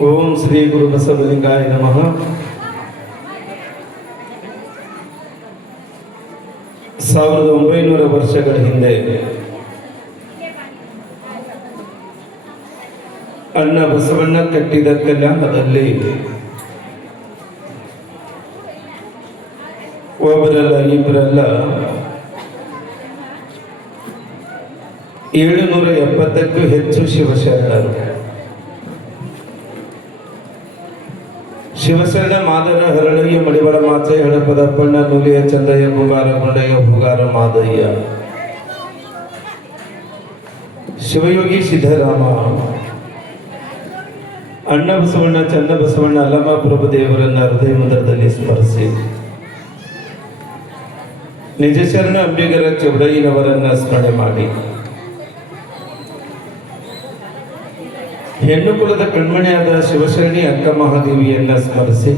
ಓಂ ಶ್ರೀ ಗುರು ಬಸವಲಿಂಗಾಯ ನಮಃ. ಸಾವಿರದ 900 ವರ್ಷಗಳ ಹಿಂದೆ ಅಣ್ಣ ಬಸವಣ್ಣ ಕಟ್ಟಿದ ಕಲ್ಯಾಣದಲ್ಲಿ ಒಬ್ಬರಲ್ಲ ಇಬ್ಬರಲ್ಲ 770ಕ್ಕೂ ಹೆಚ್ಚು ಶಿವಶರಣರು. ಶಿವಶರಣ ಮಾದರ ಹರಳಯ್ಯ ಮಡಿವಾಳ ಮಾಚೆ ಹಳಪದಪ್ಪಣ್ಣ ನುಲಿಯ ಚಂದಯ್ಯ ಬುಗಾರ ಗುಂಡಯ್ಯ ಹುಗಾರ ಮಾದಯ್ಯ ಶಿವಯೋಗಿ ಸಿದ್ದರಾಮ ಅಣ್ಣ ಬಸವಣ್ಣ ಚನ್ನ ಬಸವಣ್ಣ ಅಲ್ಲಮ ಪ್ರಭುದೇವರನ್ನ ಹೃದಯ ಮಂದಿರದಲ್ಲಿ ಸ್ಮರಿಸಿ ನಿಜ ಶರಣ ಅಂಬಿಗರ ಚೌಡಯ್ಯನವರನ್ನ ಸ್ಮರಣೆ ಮಾಡಿ ಹೆಣ್ಣು ಕುಲದ ಕಣ್ಮಣಿಯಾದ ಶಿವಶರಣಿ ಅಕ್ಕ ಮಹಾದೇವಿಯನ್ನ ಸ್ಮರಿಸಿ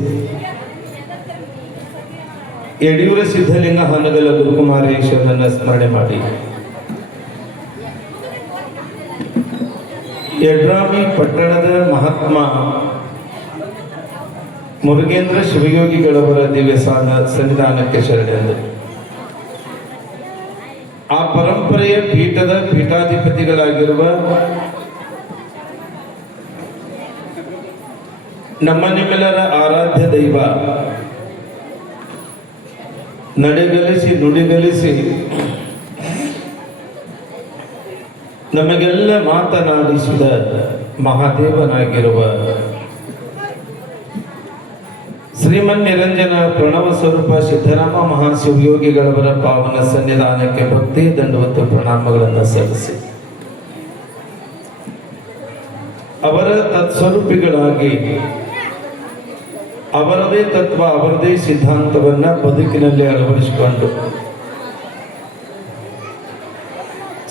ಯಡಿಯೂರ ಸಿದ್ಧಲಿಂಗ ಹಾನಗಲ ಗುರುಕುಮಾರೇಶ್ವರನನ್ನ ಸ್ಮರಣೆ ಮಾಡಿ ಯಡ್ರಾಮಿ ಪಟ್ಟಣದ ಮಹಾತ್ಮ ಮುರುಗೇಂದ್ರ ಶಿವಯೋಗಿಗಳವರ ದಿವ್ಯ ಸನ್ನಿಧಾನಕ್ಕೆ ಶರಣೆಂದು ಆ ಪರಂಪರೆಯ ಪೀಠದ ಪೀಠಾಧಿಪತಿಗಳಾಗಿರುವ ನಮ್ಮ ನಿಮ್ಮೆಲ್ಲರ ಆರಾಧ್ಯ ದೈವ ನಡೆಗಲಿಸಿ ನುಡಿಗಲಿಸಿ ನಮಗೆಲ್ಲ ಮಾತನಾಡಿಸಿದ ಮಹಾದೇವನಾಗಿರುವ ಶ್ರೀಮನ್ ನಿರಂಜನ ಪ್ರಣವ ಸ್ವರೂಪ ಸಿದ್ದರಾಮ ಮಹಾಶಿವಯೋಗಿಗಳವರ ಪಾವನ ಸನ್ನಿಧಾನಕ್ಕೆ ಭಕ್ತಿ ದಂಡವತ್ತು ಪ್ರಣಾಮಗಳನ್ನು ಸಲ್ಲಿಸಿ ಅವರ ತತ್ಸ್ವರೂಪಿಗಳಾಗಿ ಅವರದೇ ತತ್ವ ಅವರದೇ ಸಿದ್ಧಾಂತವನ್ನ ಬದುಕಿನಲ್ಲಿ ಅಳವಡಿಸಿಕೊಂಡು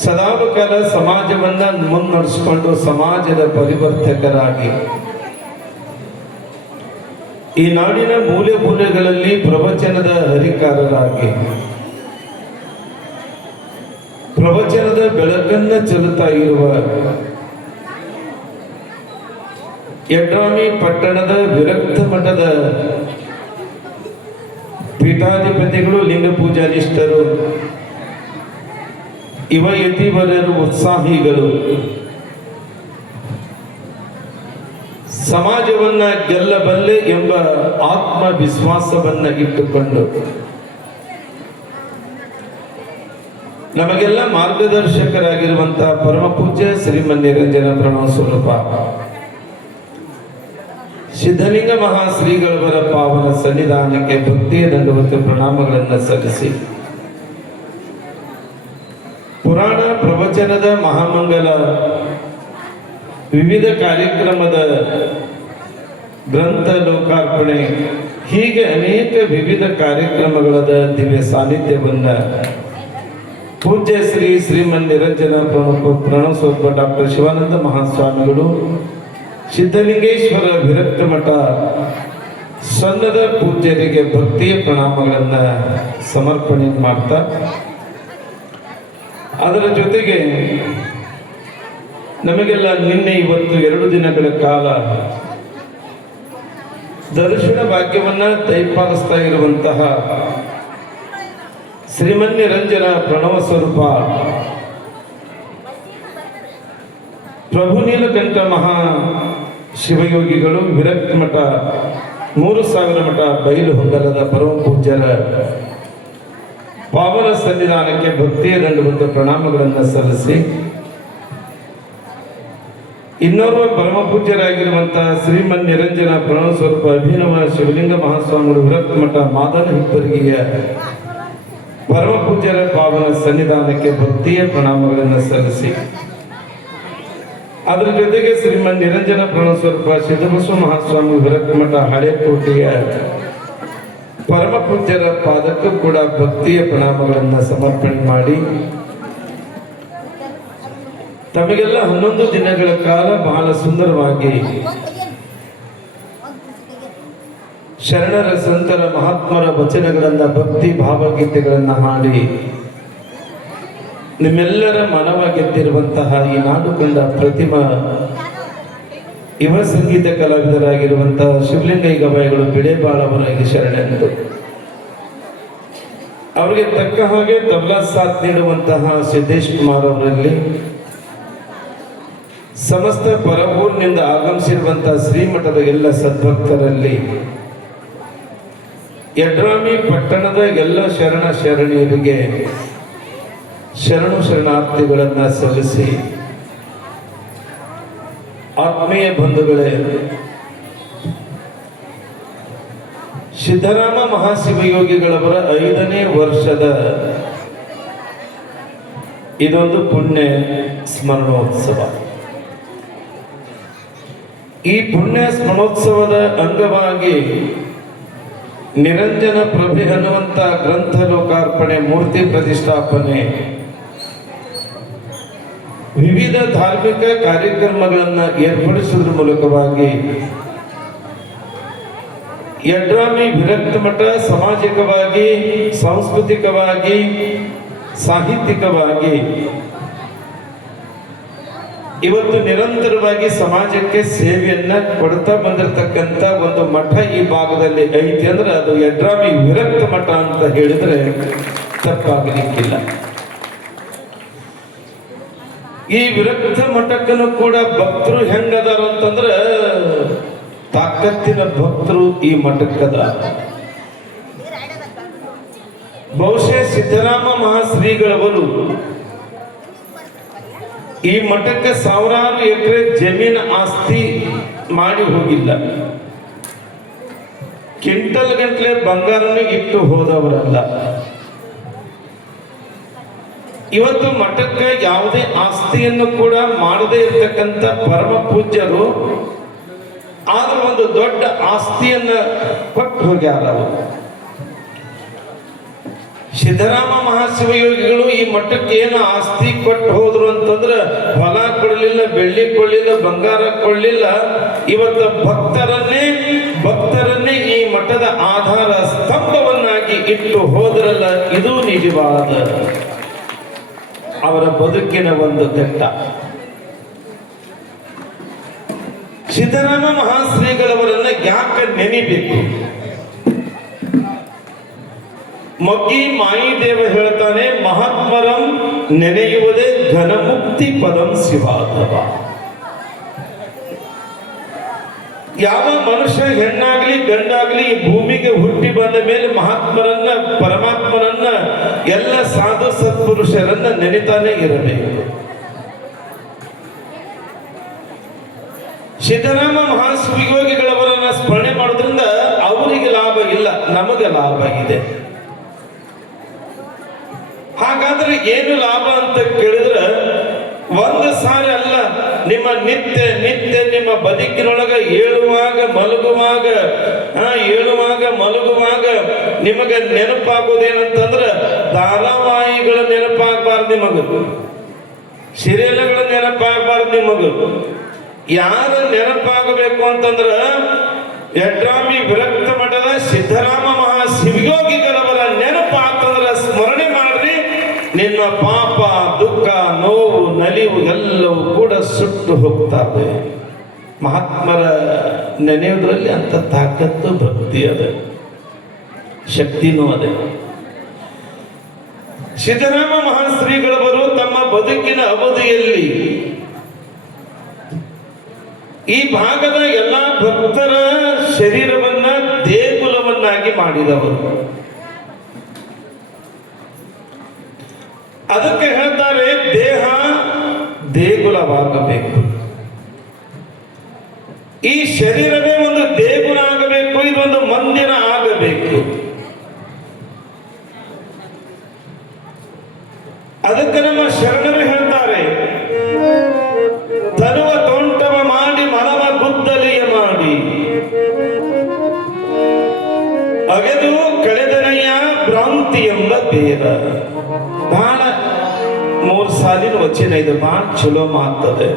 ಸದಾಕಾಲ ಸಮಾಜವನ್ನ ಮುನ್ನಡೆಸಿಕೊಂಡು ಸಮಾಜದ ಪರಿವರ್ತಕರಾಗಿ ಈ ನಾಡಿನ ಮೂಲೆ ಮೂಲೆಗಳಲ್ಲಿ ಪ್ರವಚನದ ಹರಿಕಾರರಾಗಿ ಪ್ರವಚನದ ಬೆಳಕನ್ನ ಚೆಲ್ಲುತ್ತಾ ಇರುವ ಯಡ್ರಾಮಿ ಪಟ್ಟಣದ ವಿರಕ್ತ ಮಠದ ಪೀಠಾಧಿಪತಿಗಳು, ಲಿಂಗ ಪೂಜಾನಿಷ್ಠರು, ಯುವ ಯತಿವರರು, ಉತ್ಸಾಹಿಗಳು, ಸಮಾಜವನ್ನ ಗೆಲ್ಲಬಲ್ಲೆ ಎಂಬ ಆತ್ಮವಿಶ್ವಾಸವನ್ನ ಇಟ್ಟುಕೊಂಡು ನಮಗೆಲ್ಲ ಮಾರ್ಗದರ್ಶಕರಾಗಿರುವಂತಹ ಪರಮ ಪೂಜ್ಯ ಶ್ರೀಮನ್ ನಿರಂಜನ ಪ್ರಣವ ಸ್ವರೂಪ ಸಿದ್ಧಲಿಂಗ ಮಹಾಶ್ರೀಗಳವರ ಪಾವನ ಸನ್ನಿಧಾನಕ್ಕೆ ಭಕ್ತಿಯ ದಂಡವತ್ತು ಪ್ರಣಾಮಗಳನ್ನು ಸಲ್ಲಿಸಿ ಪುರಾಣ ಪ್ರವಚನದ ಮಹಾಮಂಗಲ ವಿವಿಧ ಕಾರ್ಯಕ್ರಮದ ಗ್ರಂಥ ಲೋಕಾರ್ಪಣೆ ಹೀಗೆ ಅನೇಕ ವಿವಿಧ ಕಾರ್ಯಕ್ರಮಗಳದ ದಿವ್ಯ ಸಾನ್ನಿಧ್ಯವನ್ನ ಪೂಜ್ಯ ಶ್ರೀಮನ್ ನಿರಂಜನ ಪ್ರಣವ ಸ್ವರೂಪ ಡಾಕ್ಟರ್ ಶಿವಾನಂದ ಮಹಾಸ್ವಾಮಿಗಳು ಸಿದ್ಧಲಿಂಗೇಶ್ವರ ವಿರಕ್ತ ಮಠ ಸನ್ನದ ಪೂಜ್ಯರಿಗೆ ಭಕ್ತಿಯ ಪ್ರಣಾಮಗಳನ್ನು ಸಮರ್ಪಣೆ ಮಾಡ್ತಾ ಅದರ ಜೊತೆಗೆ ನಮಗೆಲ್ಲ ನಿನ್ನೆ ಇವತ್ತು 2 ದಿನಗಳ ಕಾಲ ದರ್ಶನ ಭಾಗ್ಯವನ್ನ ದಯಪಾಲಿಸ್ತಾ ಇರುವಂತಹ ಶ್ರೀಮನ್ ನಿರಂಜನ ಪ್ರಣವ ಸ್ವರೂಪ ಪ್ರಭು ನೀಲಕಂಠ ಮಹಾ ಶಿವಯೋಗಿಗಳು ವಿರಕ್ತ ಮಠ 3000 ಮಠ ಬಯಲು ಹೊಂಗಲದ ಪರಮ ಪೂಜ್ಯರ ಪಾವನ ಸನ್ನಿಧಾನಕ್ಕೆ ಭಕ್ತಿಯ ದಂಡವತ್ತು ಪ್ರಣಾಮಗಳನ್ನು ಸಲ್ಲಿಸಿ ಇನ್ನೋರ್ವ ಪರಮ ಪೂಜ್ಯರಾಗಿರುವಂತಹ ಶ್ರೀಮನ್ ನಿರಂಜನ ಪ್ರಣವ ಸ್ವರೂಪ ಅಭಿನವ ಶಿವಲಿಂಗ ಮಹಾಸ್ವಾಮಿಗಳು ವಿರಕ್ತ ಮಠ ಮಾದನ ಹಿಪ್ಪರಿಗೆಯ ಪರಮ ಪೂಜ್ಯರ ಪಾವನ ಸನ್ನಿಧಾನಕ್ಕೆ ಭಕ್ತಿಯ ಪ್ರಣಾಮಗಳನ್ನು ಸಲ್ಲಿಸಿ ಅದರ ಜೊತೆಗೆ ಶ್ರೀಮನ್ ನಿರಂಜನ ಪ್ರಣವ ಸ್ವರೂಪ ಸಿದ್ದಬಸವ ಮಹಾಸ್ವಾಮಿ ವಿರಕ್ತ ಮಠ ಹಳೆಕೋಟೆಯ ಪರಮ ಪೂಜ್ಯರ ಪಾದಕ್ಕೂ ಕೂಡ ಭಕ್ತಿಯ ಪ್ರಣಾಮಗಳನ್ನು ಸಮರ್ಪಣೆ ಮಾಡಿ ತಮಗೆಲ್ಲ 11 ದಿನಗಳ ಕಾಲ ಬಹಳ ಸುಂದರವಾಗಿ ಶರಣರ ಸಂತರ ಮಹಾತ್ಮರ ವಚನಗಳನ್ನ ಭಕ್ತಿ ಭಾವಗೀತೆಗಳನ್ನು ಹಾಡಿ ನಿಮ್ಮೆಲ್ಲರ ಮನವ ಗೆದ್ದಿರುವಂತಹ ಈ ನಾಡು ಕಂಡ ಪ್ರತಿಮಾ ಯುವ ಸಂಗೀತ ಕಲಾವಿದರಾಗಿರುವಂತಹ ಶಿವಲಿಂಗೈ ಗವಾಯಿಗಳು ಬಿಳೆಬಾಳವರಾಗಿ ಶರಣೆಂದು ಅವರಿಗೆ ತಕ್ಕ ಹಾಗೆ ತಬಲಾ ಸಾಥ್ ನೀಡುವಂತಹ ಸಿದ್ದೇಶ್ ಕುಮಾರ್ ಅವರಲ್ಲಿ, ಸಮಸ್ತ ಪರವೂರಿನಿಂದ ಆಗಮಿಸಿರುವಂತಹ ಶ್ರೀಮಠದ ಎಲ್ಲ ಸದ್ಭಕ್ತರಲ್ಲಿ, ಯಡ್ರಾಮಿ ಪಟ್ಟಣದ ಎಲ್ಲ ಶರಣ ಶರಣೀಯರಿಗೆ ಶರಣು ಶರಣಾರ್ಥಿಗಳನ್ನು ಸಲ್ಲಿಸಿ, ಆತ್ಮೀಯ ಬಂಧುಗಳೇ, ಸಿದ್ದರಾಮ ಮಹಾಶಿವಯೋಗಿಗಳವರ 5ನೇ ವರ್ಷದ ಇದೊಂದು ಪುಣ್ಯ ಸ್ಮರಣೋತ್ಸವ. ಈ ಪುಣ್ಯ ಸ್ಮರಣೋತ್ಸವದ ಅಂಗವಾಗಿ ನಿರಂಜನ ಪ್ರಭೆ ಅನ್ನುವಂಥ ಗ್ರಂಥ ಲೋಕಾರ್ಪಣೆ, ಮೂರ್ತಿ ಪ್ರತಿಷ್ಠಾಪನೆ, ವಿವಿಧ ಧಾರ್ಮಿಕ ಕಾರ್ಯಕ್ರಮಗಳನ್ನು ಏರ್ಪಡಿಸುವುದರ ಮೂಲಕವಾಗಿ ಯಡ್ರಾಮಿ ವಿರಕ್ತ ಮಠ ಸಾಮಾಜಿಕವಾಗಿ, ಸಾಂಸ್ಕೃತಿಕವಾಗಿ, ಸಾಹಿತ್ಯಿಕವಾಗಿ ಇವತ್ತು ನಿರಂತರವಾಗಿ ಸಮಾಜಕ್ಕೆ ಸೇವೆಯನ್ನ ಕೊಡ್ತಾ ಬಂದಿರತಕ್ಕಂಥ ಒಂದು ಮಠ ಈ ಭಾಗದಲ್ಲಿ ಐತಿ ಅಂದ್ರೆ ಅದು ಯಡ್ರಾಮಿ ವಿರಕ್ತ ಮಠ ಅಂತ ಹೇಳಿದ್ರೆ ತಪ್ಪಾಗಲಿಕ್ಕಿಲ್ಲ. ಈ ವಿರಕ್ತ ಮಠಕ್ಕೂ ಕೂಡ ಭಕ್ತರು ಹೆಂಗದಾರ ಅಂತಂದ್ರ ತಾಕತ್ತಿನ ಭಕ್ತರು ಈ ಮಠಕ್ಕದ. ಬಹುಶಃ ಸಿದ್ದರಾಮ ಮಹಾಶ್ರೀಗಳವರು ಈ ಮಠಕ್ಕೆ ಸಾವಿರಾರು ಎಕರೆ ಜಮೀನು ಆಸ್ತಿ ಮಾಡಿ ಹೋಗಿಲ್ಲ, ಕ್ವಿಂಟಲ್ ಗಂಟ್ಲೆ ಬಂಗಾರನ್ನು ಇಟ್ಟು ಹೋದವರಲ್ಲ. ಇವತ್ತು ಮಠಕ್ಕೆ ಯಾವುದೇ ಆಸ್ತಿಯನ್ನು ಕೂಡ ಮಾಡದೇ ಇರತಕ್ಕಂಥ ಪರಮ ಪೂಜ್ಯರು ಆದ್ರೂ ಒಂದು ದೊಡ್ಡ ಆಸ್ತಿಯನ್ನ ಕೊಟ್ಟು ಹೋಗ್ಯಾರ. ಸಿದ್ದರಾಮ ಮಹಾಶಿವಯೋಗಿಗಳು ಈ ಮಠಕ್ಕೆ ಏನು ಆಸ್ತಿ ಕೊಟ್ಟು ಹೋದ್ರು ಅಂತಂದ್ರೆ ಹೊಲ ಕೊಡಲಿಲ್ಲ, ಬೆಳ್ಳಿ ಕೊಡಲಿಲ್ಲ, ಬಂಗಾರ ಕೊಡಲಿಲ್ಲ. ಇವತ್ತು ಭಕ್ತರನ್ನೇ ಈ ಮಠದ ಆಧಾರ ಸ್ತಂಭವನ್ನಾಗಿ ಇಟ್ಟು ಹೋದ್ರಲ್ಲ, ಇದು ನಿಜವಾದ ಅವರ ಬದುಕಿನ ಒಂದು ಘಟ್ಟ. ಸಿದ್ದರಾಮ ಮಹಾಶ್ರೀಗಳವರನ್ನ ಯಾಕೆ ನೆನಿಬೇಕು? ಮೊಗ್ಗಿ ಮಾಯಿದೇವ ಹೇಳ್ತಾನೆ, ಮಹಾತ್ಮರಂ ನೆನೆಯುವುದೇ ಘನಮುಕ್ತಿ ಪದಂ ಶಿವಾಧವ. ಯಾವ ಮನುಷ್ಯ ಹೆಣ್ಣಾಗ್ಲಿ ಗಂಡಾಗ್ಲಿ ಈ ಭೂಮಿಗೆ ಹುಟ್ಟಿ ಬಂದ ಮೇಲೆ ಮಹಾತ್ಮರನ್ನ, ಪರಮಾತ್ಮನನ್ನ, ಎಲ್ಲ ಸಾಧು ಸತ್ಪುರುಷರನ್ನ ನೆನೆತಾನೆ ಇರಬೇಕು. ಸಿದ್ದರಾಮ ಮಹಾಶಿವಯೋಗಿಗಳವರನ್ನ ಸ್ಮರಣೆ ಮಾಡೋದ್ರಿಂದ ಅವರಿಗೆ ಲಾಭ ಇಲ್ಲ, ನಮಗೆ ಲಾಭ ಇದೆ. ಹಾಗಾದ್ರೆ ಏನು ಲಾಭ ಅಂತ ಕೇಳಿದ್ರೆ, ಒಂದು ಸಾರಿ ಅಲ್ಲ, ನಿಮ್ಮ ನಿತ್ಯ ನಿಮ್ಮ ಬದುಕಿನೊಳಗ ಏಳುವಾಗ ಮಲಗುವಾಗ ನಿಮಗೆ ನೆನಪಾಗೋದೇನಂತಂದ್ರ ಧಾರಾವಾಹಿಗಳ ನೆನಪಾಗಬಾರ್ದು, ನಿಮಗ ಸೀರಿಯಲ್ಗಳ ನೆನಪಾಗಬಾರ್ದು. ನಿಮಗ ಯಾರ ನೆನಪಾಗಬೇಕು ಅಂತಂದ್ರ ಯಡ್ರಾಮಿ ವಿರಕ್ತ ಮಠದ ಸಿದ್ದರಾಮ ಮಹಾಶಿವಯೋಗಿಗಳವರ ನೆನಪಾಗ್ತಂದ್ರ ಸ್ಮರಣೆ ಮಾಡ್ರಿ. ನಿನ್ನ ಪಾಪ, ದುಃಖ, ನೋವು, ನಲಿವು ಎಲ್ಲವೂ ಕೂಡ ಸುಟ್ಟು ಹೋಗ್ತವೆ. ಮಹಾತ್ಮರ ನೆನೆಯುವುದರಲ್ಲಿ ಅಂತ ತಾಕತ್ತು, ಭಕ್ತಿ ಅದ, ಶಕ್ತಿನೂ ಅದೇ. ಸಿದ್ದರಾಮ ಮಹಾಶ್ರೀಗಳವರು ತಮ್ಮ ಬದುಕಿನ ಅವಧಿಯಲ್ಲಿ ಈ ಭಾಗದ ಎಲ್ಲ ಭಕ್ತರ ಶರೀರವನ್ನ ದೇಗುಲವನ್ನಾಗಿ ಮಾಡಿದವರು. ಅದಕ್ಕೆ ಹೇಳ್ತಾರೆ, ದೇಹ ದೇಗುಲವಾಗಬೇಕು, ಈ ಶರೀರವೇ ಒಂದು ದೇಗುಲ ಆಗಬೇಕು, ಇದೊಂದು ಮಂದಿರ ಆಗಬೇಕು. ಅದಕ್ಕೆ ನಮ್ಮ ಶರಣರು ಹೇಳ್ತಾರೆ, ತರುವ ತೋಂಟವ ಮಾಡಿ ಮನವ ಗುದ್ದಲಿಯ ಮಾಡಿ ಅಗೆದು ಕಳೆದನೆಯ ಭ್ರಾಂತಿ ಎಂಬ ಬೇರ. ಬಹಳ 3 ಸಾಲಿನ ವಚನ ಇದು, ಬಹಳ ಚಲೋ ಮಾತದೆ.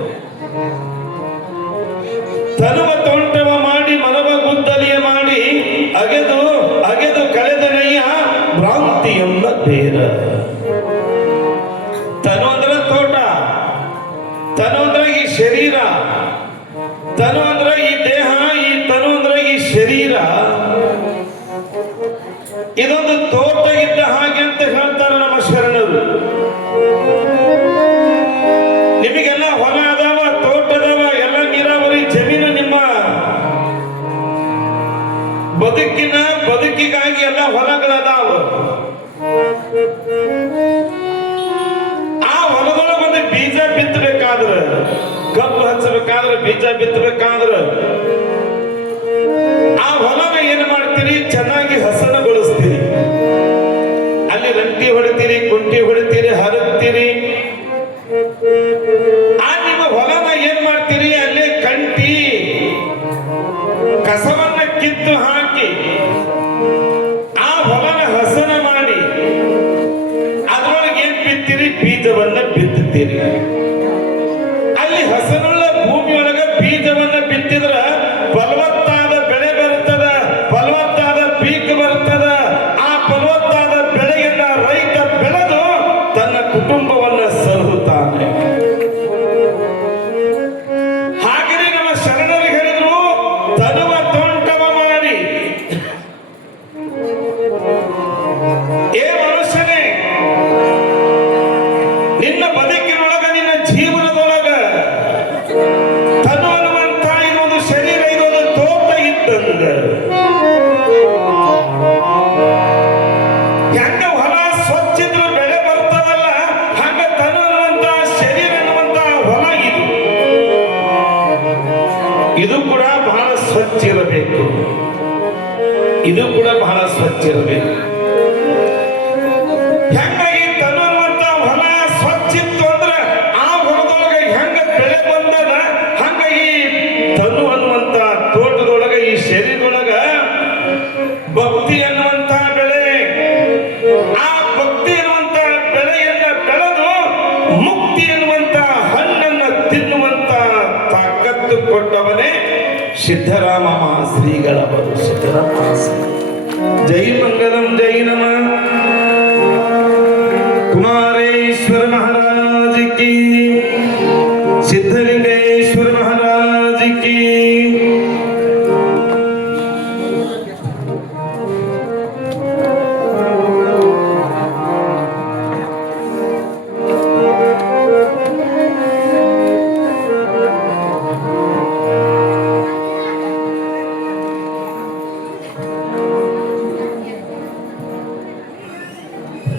ತರುವ ತೋಂಟವ ಮಾಡಿ ಮನವ ಗುದ್ದಲಿಯ ಮಾಡಿ ಅಗೆದು ಕಳೆದನೆಯ ಭ್ರಾಂತಿ ಎಂಬ ಬೇರ. ತನು ಅಂದ್ರೆ ತೋಟ, ತನು ಅಂದ್ರೆ ಈ ಶರೀರ, ತನು ಅಂದ್ರೆ ಈ ದೇಹ, ಈ ತನು ಅಂದ್ರೆ ಈ ಶರೀರ, ಇದೊಂದು ತೋಟ ಇದ್ದ ಹಾಗೆ ಅಂತ ಹೇಳ್ತಾರೆ ನಮ್ಮ ಶರಣರು. ನಿಮಗೆಲ್ಲ ಹೊಲ ಅದಾವ, ತೋಟ ಅದಾವ, ಎಲ್ಲ ನೀರಾವರಿ ಜಮೀನು ನಿಮ್ಮ ಬದುಕಿಗಾಗಿ ಎಲ್ಲ ಹೊಲಗಳದಾವ. ಆ ಹೊಲದೊಳಗೆ ಒಂದು ಬೀಜ ಬಿತ್ತಬೇಕಾದ್ರೆ, ಕಬ್ಬು ಹಚ್ಚಬೇಕಾದ್ರೆ, ಬೀಜ ಬಿತ್ತಬೇಕಾದ್ರೆ ಆ ಹೊಲನ ಏನು ಮಾಡ್ತೀರಿ? ಚೆನ್ನಾಗಿ ಹಸನಗೊಳಿಸ್ತೀರಿ. ಅಲ್ಲಿ ರಂಟಿ ಹೊಡಿತೀರಿ, ಕುಂಟಿ ಹೊಡಿತೀರಿ, ಹರಗ್ತೀರಿ. ಆ ನಿಮ್ಮ ಹೊಲನ ಏನ್ ಮಾಡ್ತೀರಿ? ಅಲ್ಲೇ ಕಂಟಿ ಕಸವನ್ನ ಕಿತ್ತು ಹಾಕಿ ಆ ಹೊಲನ ಹಸನ ಮಾಡಿ ಅದ್ರೊಳಗೆ ಏನ್ ಬಿತ್ತೀರಿ? ಬೀಜವನ್ನ ಬಿತ್ತುತ್ತೀರಿ. ಅಲ್ಲಿ ಹಸನುಳ್ಳ ಭೂಮಿಯೊಳಗ ಬೀಜವನ್ನ ಬಿತ್ತಿದ್ರ ಫಲವತ್ತಾದ ಬೆಳೆ ಬರುತ್ತದ, ಫಲವತ್ತಾದ ಪೀಕ್ ಬರುತ್ತದ. ಆ ಫಲವತ್ತಾದ ಬೆಳೆಯನ್ನ ರೈತ ಬೆಳೆದು ತನ್ನ ಕುಟುಂಬವನ್ನ ಸಲಹುತ್ತಾನೆ. ಹಾಗೆಯೇ ನಮ್ಮ ಶರಣರು ಹೇಳಿದ್ರು, ತನುವ ತೋಂಟವ ಮಾಡಿ. ಏ ಮನುಷ್ಯನೇ, ನಿನ್ನ ಬದುಕಿನೊಳಗ, ನಿನ್ನ ಜೀವನದೊಳಗ ತನು ಅನ್ನುವಂತ ಇದೊಂದು ಶರೀರ, ಇದೊಂದು ತೋಟ ಇದ್ದಂಗ. ಹೆಂಗ ಹೊಲ ಸ್ವಚ್ಛ ಇದ್ರೆ ಬೆಳೆ ಬರ್ತದಲ್ಲ, ಹಂಗ ತನು ಅನ್ನುವಂತ ಶರೀರ ಅನ್ನುವಂತ ಹೊಲ ಇದು ಕೂಡ ಬಹಳ ಸ್ವಚ್ಛ ಇರಬೇಕು. ಇದು ಕೂಡ ಬಹಳ ಸ್ವಚ್ಛ ಇರಬೇಕು. ಹೆಂಗಾಗಿ ತನು ಅನ್ನುವಂತ ಹೊಲ ಸ್ವಚ್ಛ ಇತ್ತು ಅಂದ್ರೆ ಆ ಹೊಲದೊಳಗೆ ಹೆಂಗ ಬೆಳೆ ಬಂದದ, ಹಂಗ ಈ ತನು ಅನ್ನುವಂತ ತೋಟದೊಳಗ, ಈ ಶರೀರದೊಳಗ ಭಕ್ತಿ ಅನ್ನುವಂತ ಬೆಳೆ, ಆ ಭಕ್ತಿ ಅನ್ನುವಂತ ಬೆಳೆಯನ್ನ ಬೆಳೆದು ಮುಕ್ತಿ ಅನ್ನುವಂತ ಹಣ್ಣನ್ನ ತಿನ್ನುವಂತ ತಾಕತ್ತು ಕೊಟ್ಟವನೇ ಸಿದ್ಧರಾಮ ಮಹಾಶ್ರೀಗಳವರು. ಸಿದ್ಧರಾಮ ಮಹಾಶ್ರೀ. ಜೈ ಮಂಗಲಂ, ಜೈ ನಮಃ. ಕುಮಾರೇಶ್ವರ ಮಹಾರಾಜ್ ಕಿ, ಸಿದ್ಧಲಿಂಗೇಶ್ವರ ಮಹಾರಾಜ್ ಕಿ.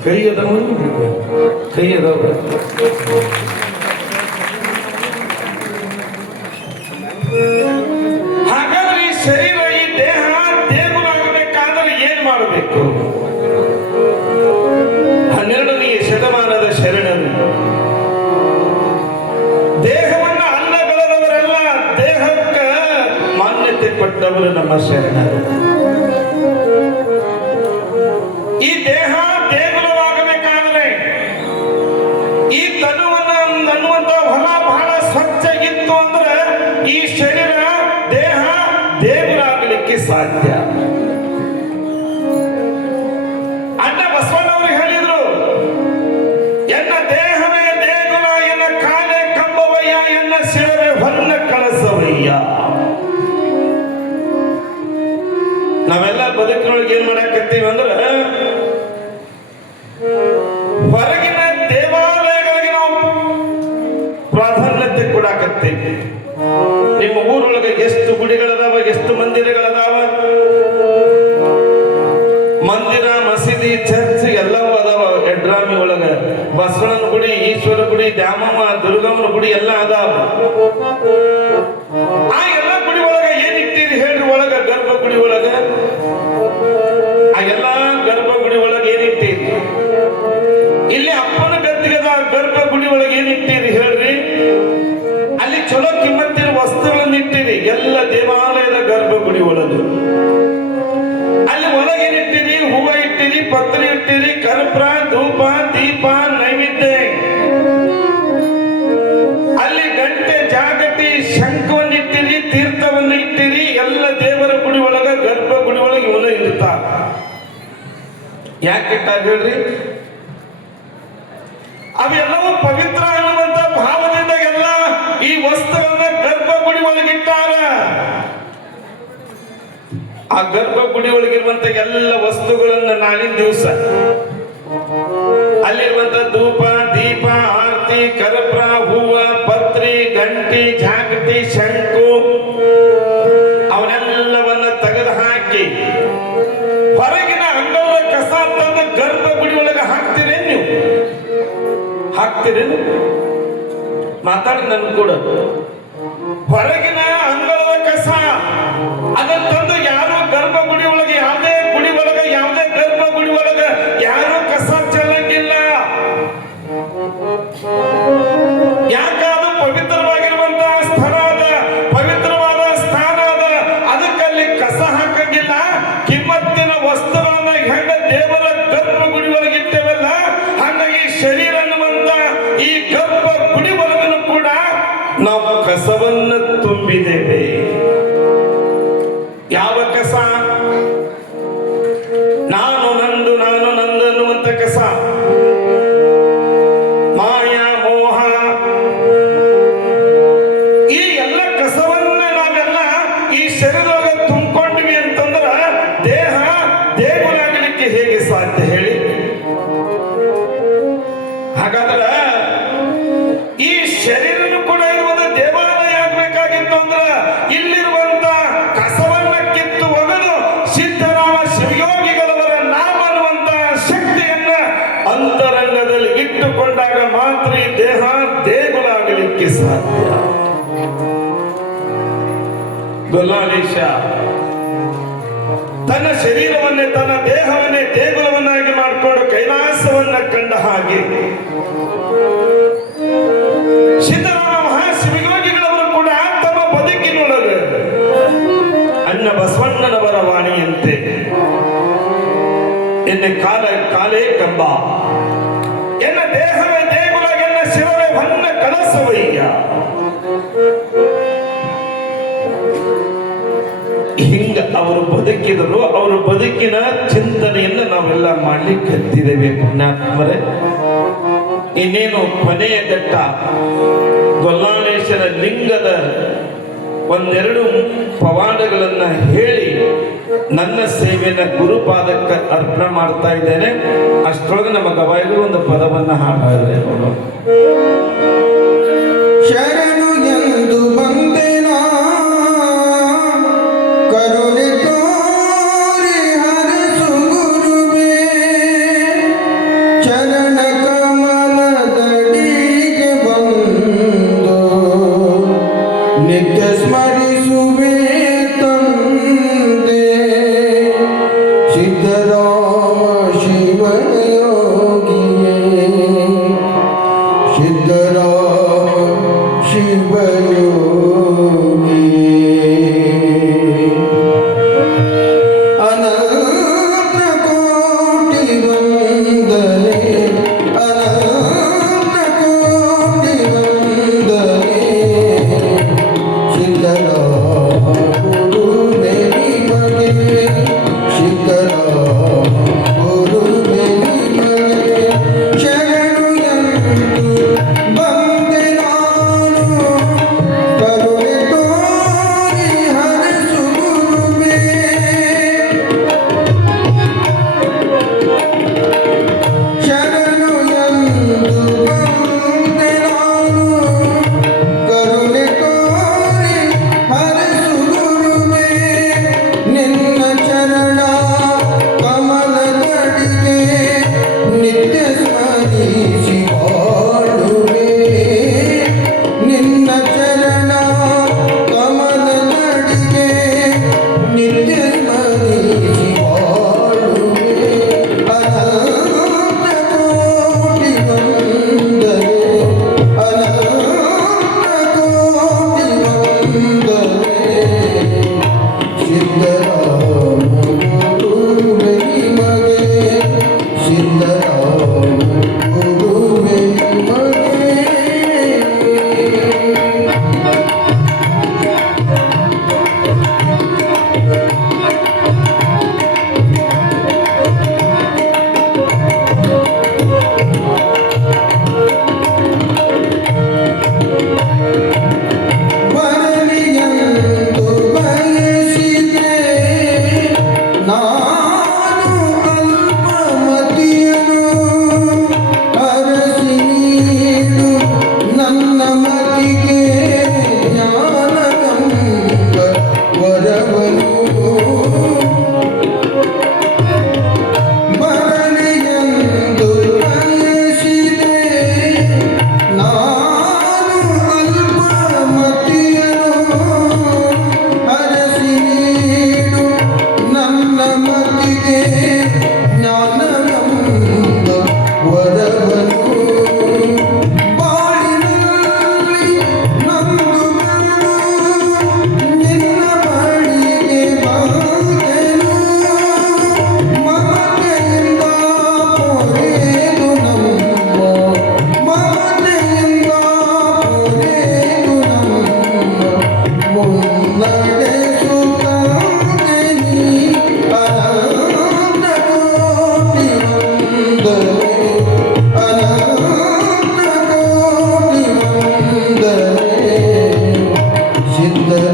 ಕೈ ಅದಾವ, ಕೈ ಅದಾವ. ಹಾಗಾದ್ರೆ ಈ ಶರೀರ, ಈ ದೇಹ ದೇಗುಲಾಗಬೇಕಾದ್ರೆ ಏನ್ ಮಾಡಬೇಕು? 12ನೇ ಶತಮಾನದ ಶರಣರು ದೇಹವನ್ನ ಅನ್ನಗಳದವರೆಲ್ಲ ದೇಹಕ್ಕ ಮಾನ್ಯತೆ ಕೊಟ್ಟವರು ನಮ್ಮ ಶರಣರು. ಈ ದೇಹ ದೇಗುಲವಾಗಬೇಕಾದ್ರೆ ಈ ತನುವನ್ನ ಅನ್ನುವಂತ ಹೊಲ ಬಹಳ ಸ್ವಚ್ಛ ಇತ್ತು ಅಂದ್ರೆ ಈ ಶರೀರ, ದೇಹ ದೇಗುಲಾಗಲಿಕ್ಕೆ ಸಾಧ್ಯ. ಅಣ್ಣ ಬಸವಣ್ಣವರು ಹೇಳಿದ್ರು, ಎನ್ನ ದೇಹವೇ ದೇಗುಲ, ಎನ್ನ ಕಾಲೇ ಕಂಬವಯ್ಯ, ಎನ್ನ ಶಿರವೇ ಹೊನ್ನ ಕಳಸವಯ್ಯ. ನಾವೆಲ್ಲ ಬದುಕಿನೊಳಗೆ ಏನ್ ಮಾಡಾಕತ್ತೀವಿ ಅಂದ್ರೆ ಹೊರಗಿನ ದೇವಾಲಯಗಳಿಗೆ ನಾವು ಪ್ರಾಧಾನ್ಯತೆ ಕೊಡಾಕತ್ತೀವಿ. ನಿಮ್ಮ ಊರೊಳಗೆ ಎಷ್ಟು ಗುಡಿಗಳದಾವ, ಎಷ್ಟು ಮಂದಿರಗಳದಾವ? ಮಂದಿರ, ಮಸೀದಿ, ಚರ್ಚ್ ಎಲ್ಲವೂ ಅದಾವ. ಎಡ್ರಾಮಿ ಒಳಗ ಬಸವಣ್ಣನ ಗುಡಿ, ಈಶ್ವರ ಗುಡಿ, ದ್ಯಾಮವ್ವ, ದುರ್ಗಮ್ಮನ ಗುಡಿ ಎಲ್ಲ ಅದಾವ. ಆ ಎಲ್ಲ ಗುಡಿ ಒಳಗ ಏನಿಟ್ಟಿರಿ ಹೇಳ್ರಿ? ಒಳಗ ಗರ್ಭಗುಡಿ ಒಳಗ, ಆ ಎಲ್ಲ ಗರ್ಭಗುಡಿ ಒಳಗ ಏನಿಟ್ಟಿರಿ? ಇಲ್ಲಿ ಅಪ್ಪನ ಗದ್ದಿಗದ ಗರ್ಭಗುಡಿ ಒಳಗೆ ಏನಿಟ್ಟಿರಿ ಹೇಳ್ರಿ? ಅಲ್ಲಿ ಚಲೋ ಕಿಮ್ಮತ್ತಿನ ವಸ್ತುಗಳನ್ನು ಇಟ್ಟಿರಿ. ಎಲ್ಲ ದೇವಾಲಯದ ಗರ್ಭಗುಡಿ ಒಳಗೆ ಅಲ್ಲಿ ಒಳಗೇನಿಟ್ಟಿರಿ? ಹೂವ ಇಟ್ಟಿರಿ, ಪತ್ರಿ ಇಟ್ಟಿರಿ, ಕರ್ಪೂರ, ಧೂಪ, ದೀಪ, ನೈವೇದ್ಯ. ಅಲ್ಲಿ ಗಂಟೆ, ಜಾಗಟಿ, ಶಂಖವನ್ನು ಇಟ್ಟಿರಿ, ತೀರ್ಥವನ್ನು ಇಟ್ಟಿರಿ. ಎಲ್ಲ ದೇವರ ಗುಡಿ ಒಳಗ, ಗರ್ಭಗುಡಿ ಒಳಗೆ ಇವನ್ನ ಇರ್ತಾರ. ಯಾಕೆ ಇಟ್ಟಾರ ಹೇಳ್ರಿ? ಅವೆಲ್ಲವೂ ಪವಿತ್ರ ಅನ್ನುವಂತ ಭಾವದಿಂದ ಎಲ್ಲ ಈ ವಸ್ತುಗಳನ್ನ ಗರ್ಭಗುಡಿ ಒಳಗಿಟ್ಟಾರ. ಆ ಗರ್ಭಗುಡಿ ಒಳಗಿರುವಂತ ಎಲ್ಲ ವಸ್ತುಗಳನ್ನ ನಾಳಿನ ದಿವಸ ಅಲ್ಲಿರುವಂತ ಧೂಪ ದೀಪ ಆರತಿ ಕರ್ಪೂರ ಹೂವ ಪತ್ರಿ ಗಂಟಿ ಜಾಗಟಿ ಶಂಕು ಅವನ್ನೆಲ್ಲವನ್ನ ತೆಗೆದು ಹಾಕಿ ಹೊರಗಿನ ಅಂಗಳದ ಕಸ ತಂದು ಗರ್ಭಗುಡಿ ಒಳಗೆ ಹಾಕ್ತೀರೇನು ನೀವು? ಹಾಕ್ತೀರೇನು? ಮಾತಾಡಿ ನನ್ ಕೂಡ. ಹೊರಗಿನ ಅಂಗಳದ ಕಸ ಅದನ್ನ ತಂದು ಯಾರು ಗರ್ಭಗುಡಿ ಒಳಗೆ ಯಾವುದೇ ಗುಡಿ ಒಳಗೆ ಯಾವುದೇ ಗರ್ಭಗುಡಿ ಒಳಗೆ ಯಾರು ಕಸ ಚೆಲ್ಲಂಗಿಲ್ಲ. ಯಾಕಾದ್ರೂ ಪವಿತ್ರವಾಗಿರುವಂತಹ ಸ್ಥಳ ಅದ, ಪವಿತ್ರವಾದ ಸ್ಥಾನ ಅದ, ಅದಕ್ಕಲ್ಲಿ ಕಸ ಹಾಕಂಗಿಲ್ಲ. ಕಿಮ್ಮತ್ತಿನ ವಸ್ತುಗಳನ್ನ ಹೆಂಗ ದೇವರ ಗರ್ಭಗುಡಿ ಒಳಗೆ ಇಟ್ಟೇವಲ್ಲ, ಹಾಗಾಗಿ ಶರೀರ ಅನ್ನುವಂತ ಈ ಗರ್ಭಗುಡಿ ಒಳಗನು ಕೂಡ ನಾವು ಕಸವನ್ನು ತುಂಬಿದ್ದೇವೆ. ಯಾವ ಕಸ? ನಾನು ನಂದು ಅನ್ನುವಂತ ಕಸ. ಮಾಯ ಮೋಹ ಈ ಎಲ್ಲ ಕಸವನ್ನ ನಾವೆಲ್ಲ ಈ ಶರೀರದೊಳಗೆ ತುಂಬಿಕೊಂಡ್ವಿ ಅಂತಂದ್ರ ದೇಹ ದೇಗುಲಾಗಲಿಕ್ಕೆ ಹೇಗೆ ಸಾಧ್ಯ ಹೇಳಿ? ಹಾಗಾದ್ರೆ ಈ ಶರೀರನು ಕೂಡ ಇರುವುದು ದೇವಾಲಯ ಆಗ್ಬೇಕಾಗಿತ್ತು ಅಂದ್ರ ಇಲ್ಲಿರುವಂತ ಕಸವನ್ನ ಕಿತ್ತು ಒಗೆದು ಸಿದ್ಧರಾಮ ಶಿವಯೋಗಿಗಳವರ ನಾಮ ಅನ್ನುವಂತ ಶಕ್ತಿಯನ್ನ ಅಂತರಂಗದಲ್ಲಿ ಇಟ್ಟುಕೊಂಡಾಗ ಮಾತ್ರ ಈ ದೇಹ ದೇಗುಲಾಗಲಿಕ್ಕೆ ಸಾಧ್ಯ. ಗೊಲ್ಲಾಳೀಶ ತನ್ನ ಶರೀರವನ್ನೇ ತನ್ನ ದೇಹವನ್ನೇ ದೇಗುಲವನ್ನಾಗಿ ಮಾಡಿಕೊಂಡು ಕೈಲಾಸವನ್ನ ಕಂಡ ಹಾಗೆ ಸಿದ್ಧರಾಮ ಮಹಾಶಿವಯೋಗಿಗಳವರು ಕೂಡ ತಮ್ಮ ಬದುಕಿನೊಳಗೆ ಅಣ್ಣ ಬಸವಣ್ಣನವರ ವಾಣಿಯಂತೆ ಎನ್ನ ಕಾಲೇ ಕಂಬ, ಎನ್ನ ದೇಹವೇ ದೇಗುಲ, ಎನ್ನ ಶಿವವೇ ಹೊನ್ನ ಕಳಸವಯ್ಯ. ಹಿಂಗ ಅವರು ಬದುಕಿದರು. ಅವರ ಬದುಕಿನ ಚಿಂತನೆಯನ್ನು ನಾವೆಲ್ಲ ಮಾಡ್ಲಿಕ್ಕೆ ಹತ್ತಿದ್ದೇವೆ ಪುಣ್ಯಾತ್ಮರೇ. ಇನ್ನೇನು ಕೊನೆಯ ಘಟ್ಟ ಗೊಲ್ಲಾಳೇಶ್ವರ ಲಿಂಗದ ಒಂದೆರಡು ಪವಾಡಗಳನ್ನ ಹೇಳಿ ನನ್ನ ಸೇವೆಯನ್ನ ಗುರುಪಾದಕ್ಕೆ ಅರ್ಪಣೆ ಮಾಡ್ತಾ ಇದ್ದೇನೆ. ಅಷ್ಟರೊಳಗೆ ನಮ್ಮ ಗವಾಯಿಗಳು ಒಂದು ಪದವನ್ನ ಹಾಡಿದ್ರೆ ಶರಣು ಎಂದು ಬಂದೆನ ಕರುಣೆ ತೋರಿ ಹರಸು ಗುರುವೇ, ಚರಣ ಕಮಲದಡಿಗೆ ಬಂದು ನಿತ್ಯ ಸ್ಮರಿಸುವೆ ತಂದೆ. ಸಿದ್ಧರಾಮ ಶಿವಯೋಗಿಯೇ, ಸಿದ್ಧರಾಮ ಶಿವ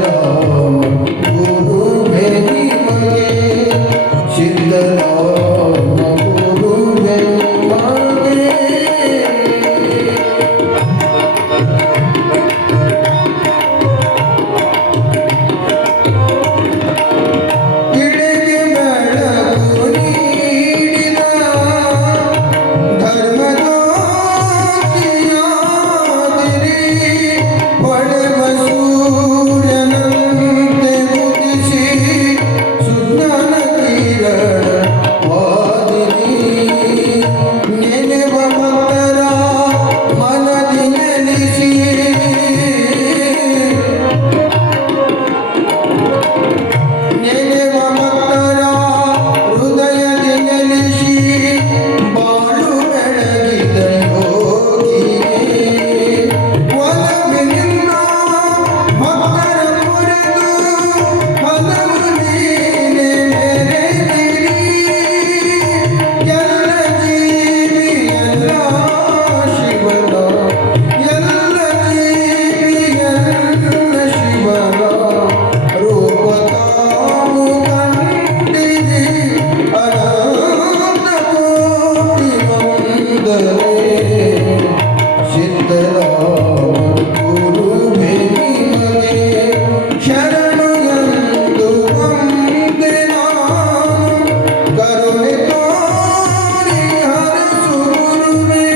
ಸಿದ್ಧರಾಮ ಗುರುವೇ ನಿಮಗೆ ಸಿದ್ಧರಾಮ ಗುರುವೇ ನಿಮಗೆ ಇಳೆಗೆ ಬೆಳಕು ನೀಡಿದ ಧರ್ಮಜ್ಯೋತಿಯಾದಿರಿ ಹೊಳೆವ ಸೂರ್ಯನಂತೆ ಉದಿಸಿ ಸುಜ್ಞಾನ ಕಿರಣವಾದಿರಿ ನೆನೆವ ಭಕ್ತರ ಮನದಿ ನೆಲೆಸಿ ನೆನೆವ ಭಕ್ತರ ಹೃದಯದಿ ನೆಲೆಸಿ ಬಾಳು ಬೆಳಗಿದ ಯೋಗಿಯೇ ಒಲವಿನಿಂದ ಭಕ್ತರ ಮುರಿದು ಹಲವು ನೀನೆ ಮೆರೆದಿರಿ ಎಲ್ಲ ಜೀವಿ ಎಲ್ಲ ಶಿವನ ಎಲ್ಲ ಜೀವಿ ಎಲ್ಲ ಶಿವನ ರೂಪ ತಾವು ಕಂಡಿರಿ ಅನಂತ ಕೋಟಿ ವಂದನೆ ಸಿದ್ಧರಾಮ ಗುರುವೇ ನಿಮಗೆ ಶರಣು ಎಂದು ವಂದೆ ನಾನು ಕರುಣೆ ತೋರಿ ಹರಸು ಗುರುವೇ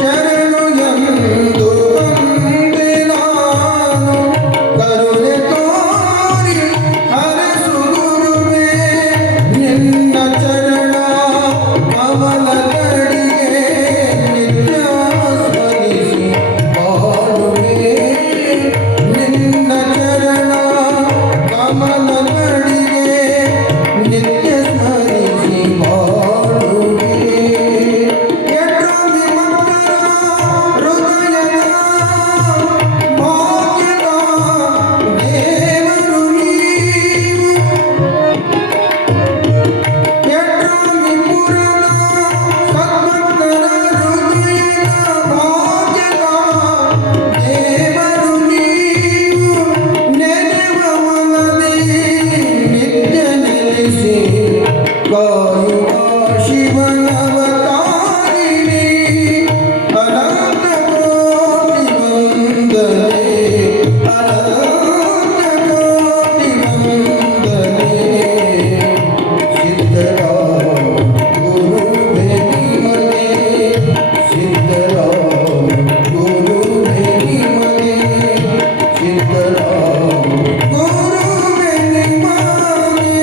ಶರಣು ಎಂದು ವಂದೆ ನಾನು ಕರುಣೆ ತೋರಿ ಹರಸು ಗುರುವೇ ನಿನ್ನ ಚರಣ ಕಮಲದಡಿಗೆ ನಿತ್ಯ ಸ್ಮರಿಸಿ ಬಾಳುವೆ ನಿನ್ನ ಚರಣ ಕಮಲದಡಿಗೆ ನಿತ್ಯ ಸ್ಮರಿಸಿ ಬಾಳುವೆ ಎಟ್ರೊಂದಿ ಭಕ್ತರ ಹೃದಯದ ಭಾಗ್ಯದ ದೇವರು ನೀವು ಎಟ್ರೊಂದಿ ಪುರದ ಸದ್ಭಕ್ತರ ಹೃದಯದ ಭಾಗ್ಯದ ದೇವರು ನೀವು ನೆನೆವ ಮನದಿ ನಿತ್ಯ ನೆಲೆಸಿ ಕಾಯುವ ಶಿವನವತಾರಿಣಿ ಅನಂತ ಕೋಟಿ ವಂದನೆ ಅನಂತ ಕೋಟಿ ವಂದನೆ ಸಿದ್ಧರಾಮ ಗುರುವೇ ನಿಮಗೆ ಸಿದ್ಧರಾಮ ಗುರುವೇ ನಿಮಗೆ ಸಿದ್ಧರಾಮ ಗುರುವೇ ನಿಮಗೆ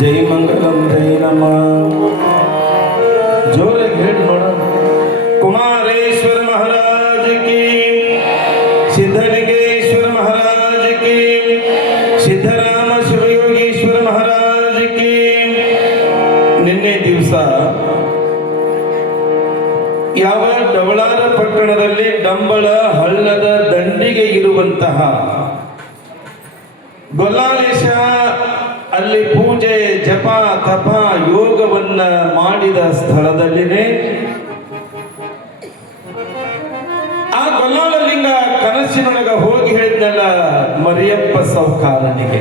ಜೈ ಮಂಗಲಂ ಜೈ ನಮ ಜೋರಾಗಿ ಹೇಳಿ ನೋಡೋಣ. ಕುಮಾರೇಶ್ವರ ಮಹಾರಾಜ್ ಕಿ, ಸಿದ್ಧಲಿಂಗೇಶ್ವರ ಮಹಾರಾಜ್ ಕಿ, ಸಿದ್ಧರಾಮ ಶಿವಯೋಗೀಶ್ವರ ಮಹಾರಾಜ್ ಕಿ. ನಿನ್ನೆ ದಿವಸ ಯಾವ ಡವಳಾರ ಪಟ್ಟಣದಲ್ಲಿ ಡಂಬಳ ಹಳ್ಳದ ದಂಡಿಗೆ ಇರುವಂತಹ ಗೊಲ್ಲಾಲೇಶ ಅಲ್ಲಿ ಪೂಜೆ ಜಪ ತಪ ಯೋಗವನ್ನ ಮಾಡಿದ ಸ್ಥಳದಲ್ಲಿನೇ ಆ ಗೊಲ್ಲಾಳಲಿಂಗ ಕನಸಿನೊಳಗ ಹೋಗಿ ಹೇಳಿದ್ನಲ್ಲ ಮರಿಯಪ್ಪ ಸೌಕಾರನಿಗೆ,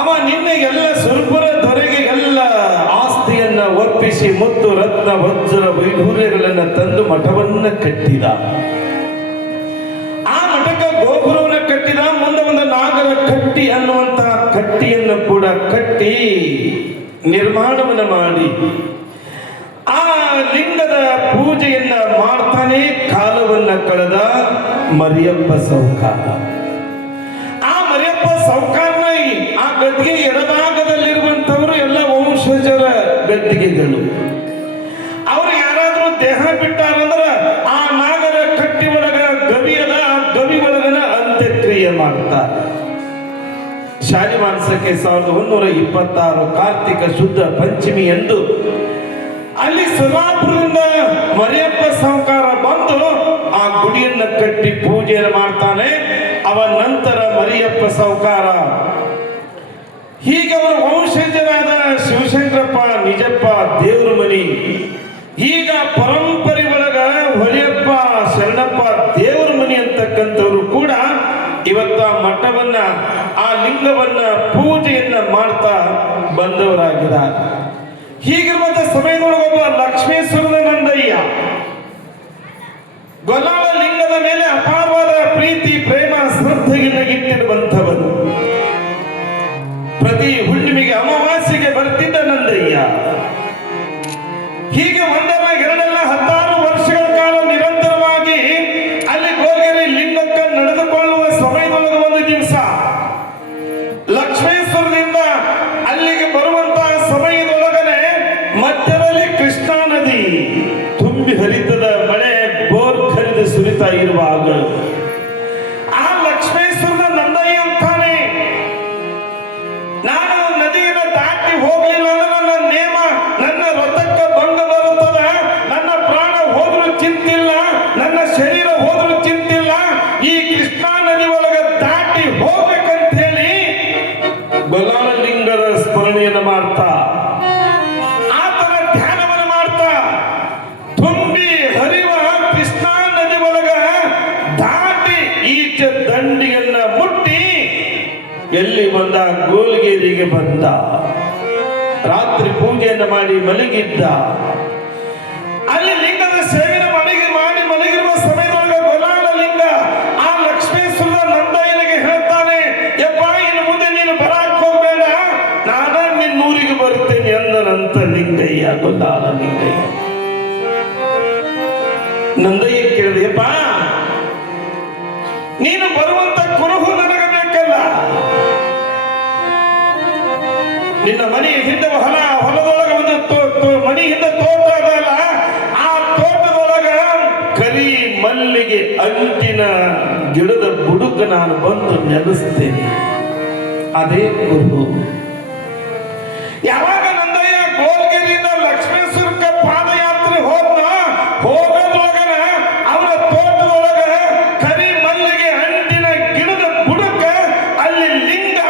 ಅವ ನಿನ್ನೆ ಎಲ್ಲ ಸುರ್ಪುರ ದೊರೆಗೆ ಎಲ್ಲ ಆಸ್ತಿಯನ್ನ ಒಪ್ಪಿಸಿ ಮುತ್ತು ರತ್ನ ವಜ್ರ ವೈಢೂರ್ಯಗಳನ್ನ ತಂದು ಮಠವನ್ನ ಕಟ್ಟಿದ. ಆ ಮಠಕ್ಕೆ ಗೋಪುರವನ್ನ ಕಟ್ಟಿದ. ಮುಂದೆ ಒಂದು ನಾಗರ ಕಟ್ಟಿ ಅನ್ನುವಂತಹ ಕಟ್ಟಿಯನ್ನು ಕೂಡ ಕಟ್ಟಿ ನಿರ್ಮಾಣವನ್ನ ಮಾಡಿ ಆ ಲಿಂಗದ ಪೂಜೆಯನ್ನ ಮಾಡ್ತಾನೆ ಕಾಲವನ್ನ ಕಳೆದ ಮರಿಯಪ್ಪ ಸೌಕಾರ. ಆ ಮರಿಯಪ್ಪ ಸೌಕಾರನ ಆ ಗದ್ದಿಗೆ ಎಡಭಾಗದಲ್ಲಿರುವಂತವರು ಎಲ್ಲ ವಂಶಜರ ಗದ್ದಿಗೆಗಳು. ಅವ್ರು ಯಾರಾದ್ರೂ ದೇಹ ಬಿಟ್ಟಾರಂದ್ರ ಆ ನಾಗರ ಕಟ್ಟಿ ಒಳಗ ಗವಿಯದ ಆ ಗವಿ ಒಳಗನ ಅಂತ್ಯಕ್ರಿಯೆ ಮಾಡ್ತಾರೆ. ಶಾಲಿ ಮಾನಸಕ್ಕೆ 1126 ಕಾರ್ತಿಕ ಶುದ್ಧ ಪಂಚಮಿ ಎಂದು ಅಲ್ಲಿ ಸೊಲ್ಲಾಪುರದಿಂದ ಮರಿಯಪ್ಪ ಸೌಕಾರ ಬಂದು ಆ ಗುಡಿಯನ್ನ ಕಟ್ಟಿ ಪೂಜೆಯನ್ನು ಮಾಡ್ತಾನೆ. ಅವ ನಂತರ ಮರಿಯಪ್ಪ ಸೌಕಾರ ಹೀಗೆ ಅವರ ವಂಶಜರಾದ ಶಿವಶಂಕರಪ್ಪ ನಿಜಪ್ಪ ದೇವ್ರ ಮನಿ ಈಗ ಪರಂಪರೆ ಒಳಗ ಹೊಳೆಯಪ್ಪ ಶರಣಪ್ಪ ದೇವರ ಮನೆ ಅಂತಕ್ಕಂಥವ್ರು ಕೂಡ ಇವತ್ತ ಮಠವನ್ನ ಆ ಲಿಂಗವನ್ನ ಪೂಜೆಯನ್ನ ಮಾಡ್ತಾ ಬಂದವರಾಗಿದ್ದಾರೆ. ಹೀಗಿರುವಂತ ಸಮಯದೊಳಗೊಬ್ಬ ಲಕ್ಷ್ಮೇಶ್ವರದ ನಂದಯ್ಯ ಗೊಲ್ಲಾಳ ಲಿಂಗದ ಮೇಲೆ ಅಪಾರವಾದ ಪ್ರೀತಿ ಪ್ರೇಮ ಶ್ರದ್ಧೆಯಿಂದ ಇಟ್ಟಿರುವಂಥವನು. ಪ್ರತಿ ಹುಣ್ಣಿಮೆಗೆ ಅಮಾವಾಸ್ಯೆಗೆ ಬರ್ತಿದ್ದ ನಂದಯ್ಯ. ಹೀಗೆ ಒಂದಲ್ಲ ಎರಡಲ್ಲ 16 ವರ್ಷಗಳ ಕಾಲ ನಿರಂತರವಾಗಿ ಅಲ್ಲಿ ಗೋಲ್ಗೆರೆ ಲಿಂಗಕ್ಕೆ ನಡೆದುಕೊಳ್ಳುವ ಸಮಯದೊಳಗೆ ಒಂದು ದಿವಸ ಲಕ್ಷ್ಮೇಶ್ವರದಿಂದ ಅಲ್ಲಿಗೆ ಬರುವಂತಹ ಸಮಯದೊಳಗನೆ ಮಧ್ಯದಲ್ಲಿ ಕೃಷ್ಣಾ ನದಿ ತುಂಬಿ ಹರಿತದ ಮಳೆ ಬೋರ್ ಖರೀದಿ ಸುರಿತಾ ಇರುವಾಗ ಆ ಲಕ್ಷ್ಮೇಶ್ವರದ ನಂದಯ್ಯ ಅಂತಾನೆ, ನಾನು ನದಿಯನ್ನು ದಾಟಿ ಹೋಗಲಿಲ್ಲ ಅಂದ್ರೆ ನನ್ನ ನೇಮ ನನ್ನ ವ್ರತಕ್ಕೆ ಭಂಗ ಬರುತ್ತದೆ, ನನ್ನ ಪ್ರಾಣ ಹೋದ್ರೂ ಚಿಂತಿಲ್ಲ, ನನ್ನ ಶರೀರ ಹೋದ್ರೂ ಚಿಂತಿಲ್ಲ, ಈ ಕೃಷ್ಣಾ ನದಿ ಒಳಗೆ ದಾಟಿ ಹೋಗ್ಬೇಕಂತ ಹೇಳಿ ಗೊಲ್ಲಾಳ ಲಿಂಗದ ಸ್ಮರಣೆಯನ್ನು ಮಾಡ್ತಾ ಆತನ ಧ್ಯಾನವನ್ನು ಮಾಡ್ತಾ ತುಂಬಿ ಹರಿವ ಕೃಷ್ಣಾ ನದಿ ಒಳಗ ದಾಟಿ ಈಚೆ ದಂಡಿಯನ್ನ ಮುಟ್ಟಿ ಎಲ್ಲಿ ಬಂದ? ಗೋಲ್ಗೇರಿಗೆ ಬಂದ. ರಾತ್ರಿ ಪೂಜೆಯನ್ನು ಮಾಡಿ ಮಲಗಿದ್ದ. ಅಲ್ಲಿ ಲಿಂಗದ ಸೇವೆಯನ್ನು ಮಾಡಿ ಮಲಗಿರುವ ಸಮಯದೊಳಗೆ ಗೊಲ್ಲಾಳ ಲಿಂಗ ಆ ಲಕ್ಷ್ಮೇಶ್ವರ ನಂದಯ್ಯನಿಗೆ ಹೇಳ್ತಾನೆ, ಯಪ್ಪ ಇನ್ನು ಮುಂದೆ ನೀನು ಬರಾಕ್ ಹೋಗ್ಬೇಡ, ನಾನ ನಿನ್ನೂರಿಗೆ ಬರ್ತೇನೆ ಅಂದನಂತ ಲಿಂಗಯ್ಯ, ಗೊಲ್ಲಾಳ ಲಿಂಗಯ್ಯ. ನಂದಯ್ಯ ಕೇಳಿದೆ, ಯಪ್ಪ ನೀನು ಬರುವಂತ ಕುರುಹು ನನಗೆ ಬೇಕಲ್ಲ, ನಿನ್ನ ಮನೆ ಹಿಂದೆ ಹೊಲದೊಳಗೆ ಒಂದು ಮನೆ ಹಿಂದೆ ತೋಟ ಅದಲ್ಲ, ಆ ತೋಟದೊಳಗ ಕರಿ ಮಲ್ಲಿಗೆ ಅಂಟಿನ ಗಿಡದ ಬುಡುಕ ನಾನು ಬಂದು ನೆಲೆಸ್ತೇನೆ, ಅದೇ ಗುರು. ಯಾವಾಗ ನಂದಯ್ಯ ಗೋಲ್ಗೆರೆಯಿಂದ ಲಕ್ಷ್ಮೇಶ್ವರಕ್ಕೆ ಪಾದಯಾತ್ರೆ ಹೋಗೋದ್ರೊಳಗನ ಅವರ ತೋಟದೊಳಗ ಕರಿ ಮಲ್ಲಿಗೆ ಅಂಟಿನ ಗಿಡದ ಬುಡುಕ ಅಲ್ಲಿ ಲಿಂಗ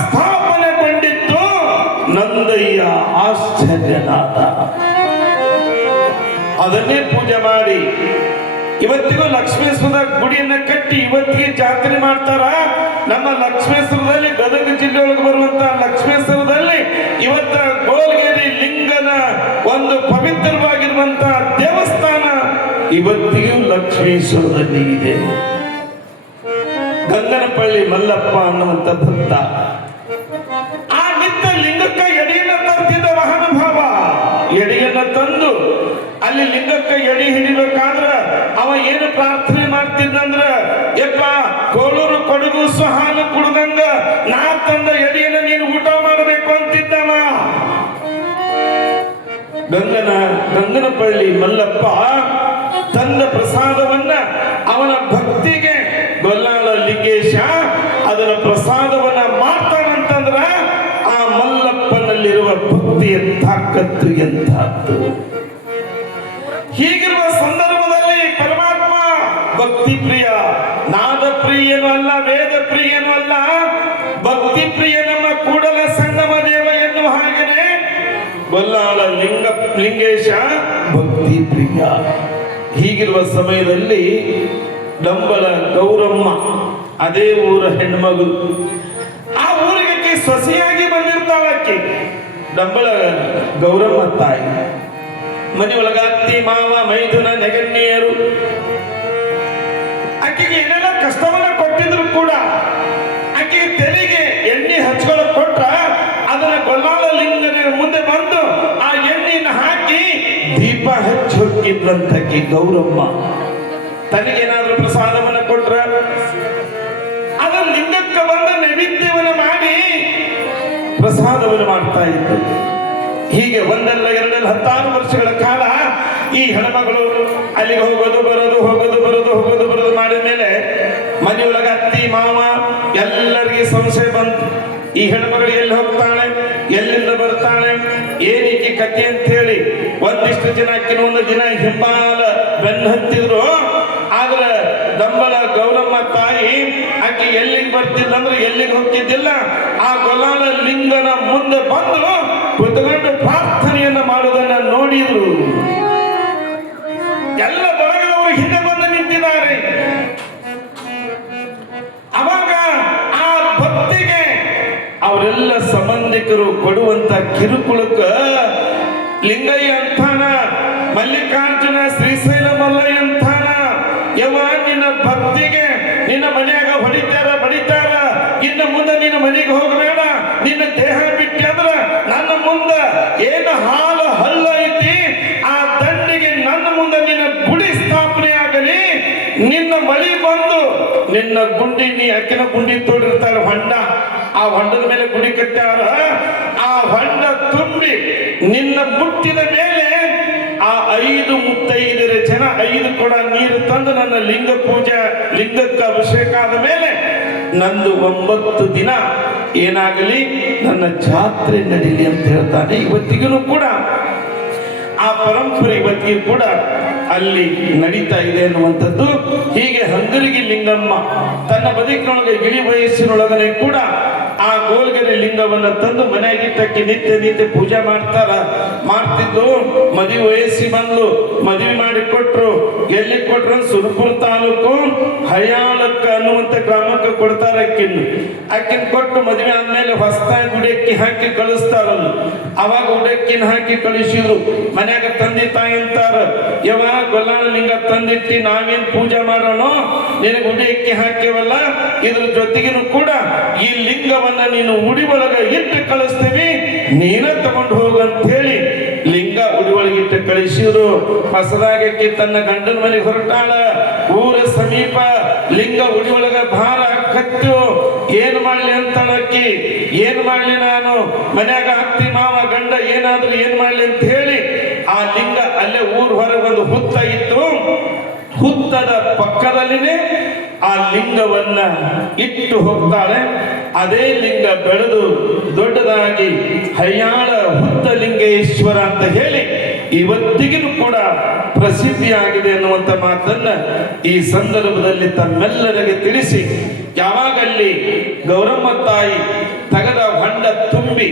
ಸ್ಥಾಪನೆಗೊಂಡಿತ್ತು. ನಂದಯ್ಯ ಆಶ್ಚರ್ಯನಾದ. ಅದನ್ನೇ ಪೂಜೆ ಮಾಡಿ ಇವತ್ತಿಗೂ ಲಕ್ಷ್ಮೇಶ್ವರ ಗುಡಿಯನ್ನ ಕಟ್ಟಿ ಇವತ್ತಿಗೆ ಜಾತ್ರೆ ಮಾಡ್ತಾರ. ನಮ್ಮ ಲಕ್ಷ್ಮೇಶ್ವರದಲ್ಲಿ ಗದಗ ಜಿಲ್ಲೆ ಒಳಗೆ ಬರುವಂತಹ ಲಕ್ಷ್ಮೇಶ್ವರದಲ್ಲಿ ಇವತ್ತ ಗೋಲ್ಗೆರೆ ಲಿಂಗನ ಒಂದು ಪವಿತ್ರವಾಗಿರುವಂತಹ ದೇವಸ್ಥಾನ ಇವತ್ತಿಗೂ ಲಕ್ಷ್ಮೇಶ್ವರದಲ್ಲಿ ಇದೆ. ಗಂಗನಪಳ್ಳಿ ಮಲ್ಲಪ್ಪ ಅನ್ನುವಂತ ಭಕ್ತ ಆ ನಿತ್ಯ ಲಿಂಗಕ್ಕ ಎಡೆಯನ್ನ ತರ್ತಿದ್ದ ಮಹಾನುಭಾವ. ಎಡೆಯನ್ನ ತಂದು ಅಲ್ಲಿ ಲಿಂಗಕ್ಕ ಎಡೆ ಹಿಡಿಬೇಕಾದ್ರ ಅವ ಏನು ಪ್ರಾರ್ಥನೆ ಮಾಡ್ತಿದ್ದಂದ್ರ, ಯಪ್ಪ ಕೋಳೂರು ಕೊಡಗು ಹಾಲು ಕುಡ್ದಂಗ ನಾ ತಂದ ಎಡೆಯನ್ನ ನೀನು ಊಟ ಮಾಡಬೇಕು ಅಂತಿದ್ದವ. ಗಂಗನಪಳ್ಳಿ ಮಲ್ಲಪ್ಪ ತಂದ ಪ್ರಸಾದವನ್ನ ಅವನ ಭಕ್ತಿಗೆ ಗೊಲ್ಲಾಳ ಲಿಂಗೇಶ ಅದರ ಪ್ರಸಾದವನ್ನ ಮಾಡ್ತಾನಂತಂದ್ರ ಆ ಮಲ್ಲಪ್ಪನಲ್ಲಿರುವ ಭಕ್ತಿಯ ತಾಕತ್ತು ಎಂಥದ್ದು. ಹೀಗಿರುವ ಸಂದರ್ಭದಲ್ಲಿ ಪರಮಾತ್ಮ ಭಕ್ತಿ ಪ್ರಿಯ, ನಾದ ಪ್ರಿಯನೂ ಅಲ್ಲ, ವೇದ ಪ್ರಿಯನೂ ಅಲ್ಲ, ಭಕ್ತಿ ಪ್ರಿಯ ನಮ್ಮ ಕೂಡಲ ಸಂಗಮ ದೇವ ಎನ್ನುವ ಹಾಗೆಯೇ ಗೊಲ್ಲಾಳ ಲಿಂಗೇಶ ಭಕ್ತಿ ಪ್ರಿಯ. ಹೀಗಿರುವ ಸಮಯದಲ್ಲಿ ಡಂಬಳ ಗೌರಮ್ಮ, ಅದೇ ಊರ ಹೆಣ್ಮಗಳು, ಆ ಊರಿಗೆ ಸೊಸೆಯಾಗಿ ಬಂದಿರ್ತಾಳಕ್ಕೆ ಡಂಬಳ ಗೌರಮ್ಮ ತಾಯಿ. ಮನೆಯೊಳಗ ಅತ್ತಿ ಮಾವ ಮೈದುನ ನೆಗಣ್ಣಿಯರು ಆಕೆಗೆ ಏನೆಲ್ಲ ಕಷ್ಟವನ್ನ ಕೊಟ್ಟಿದ್ರು ಕೂಡ ಆಕೆಗೆ ತೆಲಿಗೆ ಎಣ್ಣೆ ಹಚ್ಕೊಳಕ್ ಕೊಟ್ರ ಅದನ್ನ ಗೊಲ್ಲಾಳ ಲಿಂಗನ ಮುಂದೆ ಬಂದು ಆ ಎಣ್ಣೆಯನ್ನು ಹಾಕಿ ದೀಪ ಹಚ್ಚಿ ಹೋಗಿದ್ರಂತಕಿ ಗೌರಮ್ಮ. ತನಗೇನಾದ್ರೂ ಪ್ರಸಾದವನ್ನ ಕೊಟ್ರ ಅದನ್ನ ಲಿಂಗಕ್ಕೆ ಬಂದ ನೈವೇದ್ಯವನ್ನ ಮಾಡಿ ಪ್ರಸಾದವನ್ನು ಮಾಡ್ತಾ ಇದ್ರು. ಹೀಗೆ ಒಂದಲ್ಲ ಎರಡಲ್ಲ 16 ವರ್ಷಗಳ ಕಾಲ ಈ ಹೆಣ್ಮಗಳು ಅಲ್ಲಿಗೆ ಹೋಗೋದು ಬರೋದು ಮಾಡಿದ ಮೇಲೆ ಮನೆಯೊಳಗ ಅತ್ತಿ ಮಾವ ಎಲ್ಲರಿಗೆ ಸಂಶಯ ಬಂತು. ಈ ಹೆಣ್ಮಗಳು ಎಲ್ಲಿ ಹೋಗ್ತಾಳೆ, ಎಲ್ಲಿಂದ ಬರ್ತಾಳೆ, ಏನೀಕೆ ಕಥೆ ಅಂತ ಹೇಳಿ ಒಂದಿಷ್ಟು ಜನ ಕೆಲವೊಂದು ದಿನ ಹಿಂಬಾಲ ಬೆನ್ನು ಹತ್ತಿದ್ರು. ಆದ್ರೆ ಡಂಬಳ ಗೌರಮ್ಮ ತಾಯಿ ಆಕೆ ಎಲ್ಲಿಗೆ ಬರ್ತಿಲ್ಲ ಅಂದ್ರೆ ಎಲ್ಲಿಗೆ ಹೋಗ್ತಿದ್ದಿಲ್ಲ, ಆ ಗೊಲ್ಲಾಳ ಲಿಂಗನ ಮುಂದೆ ಬಂದು ಕುತ್ಕೊಂಡು ಪ್ರಾರ್ಥನೆಯನ್ನ ಮಾಡೋದನ್ನ ನೋಡಿದ್ರು. ಎಲ್ಲ ಬಳಗದವರು ಹಿಂದೆ ಬಂದು ಪುರೋಹಿತರು ಕೊಡುವಂತ ಕಿರುಕುಳಕ್ಕ ಲಿಂಗಯ್ಯ ಅಂತಾನ, ಮಲ್ಲಿಕಾರ್ಜುನ ಶ್ರೀಶೈಲ ಮಲ್ಲಯ್ಯ ಅಂತಾನ. ಯವ ನಿನ್ನ ಭಕ್ತಿಗೆ ನಿನ್ನ ಮನ್ಯಾಗ ಬಡಿತಾರ. ಇನ್ನು ಮುಂದೆ ನಿನ್ನ ಮನೆಗೆ ಹೋಗಬೇಡ. ನಿನ್ನ ದೇಹ ಬಿಟ್ಟಾದ್ರ ನನ್ನ ಮುಂದ ಏನು ಹಾಲು ಹಲ್ಲ ಐತಿ ಆ ದಂಡಿಗೆ ನನ್ನ ಮುಂದೆ ನಿನ್ನ ಗುಡಿ ಸ್ಥಾಪನೆ ಆಗಲಿ. ನಿನ್ನ ಮಳಿ ಬಂದು ನಿನ್ನ ಗುಂಡಿ, ನೀ ಅಕ್ಕಿನ ಗುಂಡಿ ತೋಡಿರ್ತಾರ ಹೊಂಡ, ಆ ಹೊಂಡದ ಮೇಲೆ ಗುಡಿ ಕಟ್ಟಾರ. ಆ ಹೊಂಡ ತುಂಬಿ ನಿನ್ನ ಮುಟ್ಟಿದ ಮೇಲೆ ಆ 5 ಮುತ್ತೈದರ ಜನ 5 ಕೊಡ ನೀರು ತಂದು ನನ್ನ ಲಿಂಗ ಪೂಜೆ, ಲಿಂಗಕ್ಕೆ ಅಭಿಷೇಕ ಆದ ಮೇಲೆ ನಂದು 9 ದಿನ ಏನಾಗಲಿ ನನ್ನ ಜಾತ್ರೆ ನಡೀಲಿ ಅಂತ ಹೇಳ್ತಾನೆ. ಇವತ್ತಿಗೂ ಕೂಡ ಆ ಪರಂಪರೆ ಇವತ್ತಿಗೂ ಕೂಡ ಅಲ್ಲಿ ನಡೀತಾ ಇದೆ ಅನ್ನುವಂಥದ್ದು. ಹೀಗೆ ಹಂಗರಿಗೆ ಲಿಂಗಮ್ಮ ತನ್ನ ಬದುಕಿನೊಳಗೆ ಇಳಿ ವಯಸ್ಸಿನೊಳಗನೆ ಕೂಡ ಆ ಗೋಲ್ಗರಿ ಲಿಂಗವನ್ನ ತಂದು ಮನೆಯಾಗಿಟ್ಟಕ್ಕೆ ನಿತ್ಯ ಪೂಜೆ ಮಾಡ್ತಿದ್ದು. ಮದುವೆ ವಯಸ್ಸಿ ಬಂದು ಮದುವೆ ಮಾಡಿ ಕೊಟ್ರು. ಎಲ್ಲಿ ಕೊಟ್ರು? ಸುರಪುರ ತಾಲೂಕು ಹಯಾಳಕ್ಕ ಅನ್ನುವಂತ ಗ್ರಾಮಕ್ಕೆ ಕೊಡ್ತಾರೆ. ಅಕ್ಕಿನ ಕೊಟ್ಟು ಮದುವೆ ಆದ್ಮೇಲೆ ಹೊಸದಾಗಿ ಉಡಕ್ಕಿ ಹಾಕಿ ಕಳಿಸ್ತಾರಲ್ಲ, ಅವಾಗ ಉಡಕ್ಕಿನ ಹಾಕಿ ಕಳಿಸಿದ್ರು. ಮನ್ಯಾಗ ತಂದೆ ತಾಯಿ ಅಂತಾರ, ಯಾವಾಗ ಗೊಲ್ಲಾಳ ಲಿಂಗ ತಂದಿಟ್ಟಿ ನಾವೇನ್ ಪೂಜೆ ಮಾಡೋಣ, ನಿನಗೆ ಉಡಿ ಅಕ್ಕಿ ಹಾಕಿವಲ್ಲ, ಇದ್ರ ಜೊತೆಗಿನೂ ಕೂಡ ಈ ಲಿಂಗವನ್ನ ನೀನು ಉಡಿ ಒಳಗ ಇಟ್ಟು ಕಳಿಸ್ತೀವಿ, ನೀನ ತಗೊಂಡು ಹೋಗಂತ ಹೇಳಿ ಲಿಂಗ ಉಡಿ ಒಳಗಿಟ್ಟು ಕಳಿಸಿದ್ರು. ಹೊಸದಾಗಕ್ಕೆ ತನ್ನ ಗಂಡನ ಮನೆಗೆ ಹೊರಟಾಳ. ಊರ ಸಮೀಪ ಲಿಂಗ ಉಡಿ ಒಳಗ ಭಾರ ಕತ್ತು. ಏನ್ ಮಾಡ್ಲಿ ಅಂತಳಕ್ಕಿ, ಏನ್ ಮಾಡ್ಲಿ ನಾನು ಮನ್ಯಾಗ ಅತ್ತಿ ಮಾವ ಗಂಡ ಏನಾದ್ರೂ ಏನ್ ಮಾಡ್ಲಿ ಅಂತ ಹೇಳಿ ಆ ಲಿಂಗ ಅಲ್ಲೇ ಊರ್ ಹೊರಗೆ ಒಂದು ಹುತ್ತ ಇತ್ತು. ಹುತ್ತದ ಪಕ್ಕದಲ್ಲಿನೇ ಆ ಲಿಂಗವನ್ನ ಇಟ್ಟು ಹೋಗ್ತಾಳೆ. ಅದೇ ಲಿಂಗ ಬೆಳೆದು ದೊಡ್ಡದಾಗಿ ಹಯ್ಯಾಳ ಹುತ್ತ ಲಿಂಗೇಶ್ವರ ಅಂತ ಹೇಳಿ ಇವತ್ತಿಗೂ ಕೂಡ ಪ್ರಸಿದ್ಧಿಯಾಗಿದೆ ಅನ್ನುವಂಥ ಮಾತನ್ನ ಈ ಸಂದರ್ಭದಲ್ಲಿ ತಮ್ಮೆಲ್ಲರಿಗೆ ತಿಳಿಸಿ, ಯಾವಾಗಲ್ಲಿ ಗೌರಮ್ಮ ತಾಯಿ ತಗದ ಹೊಂಡ ತುಂಬಿ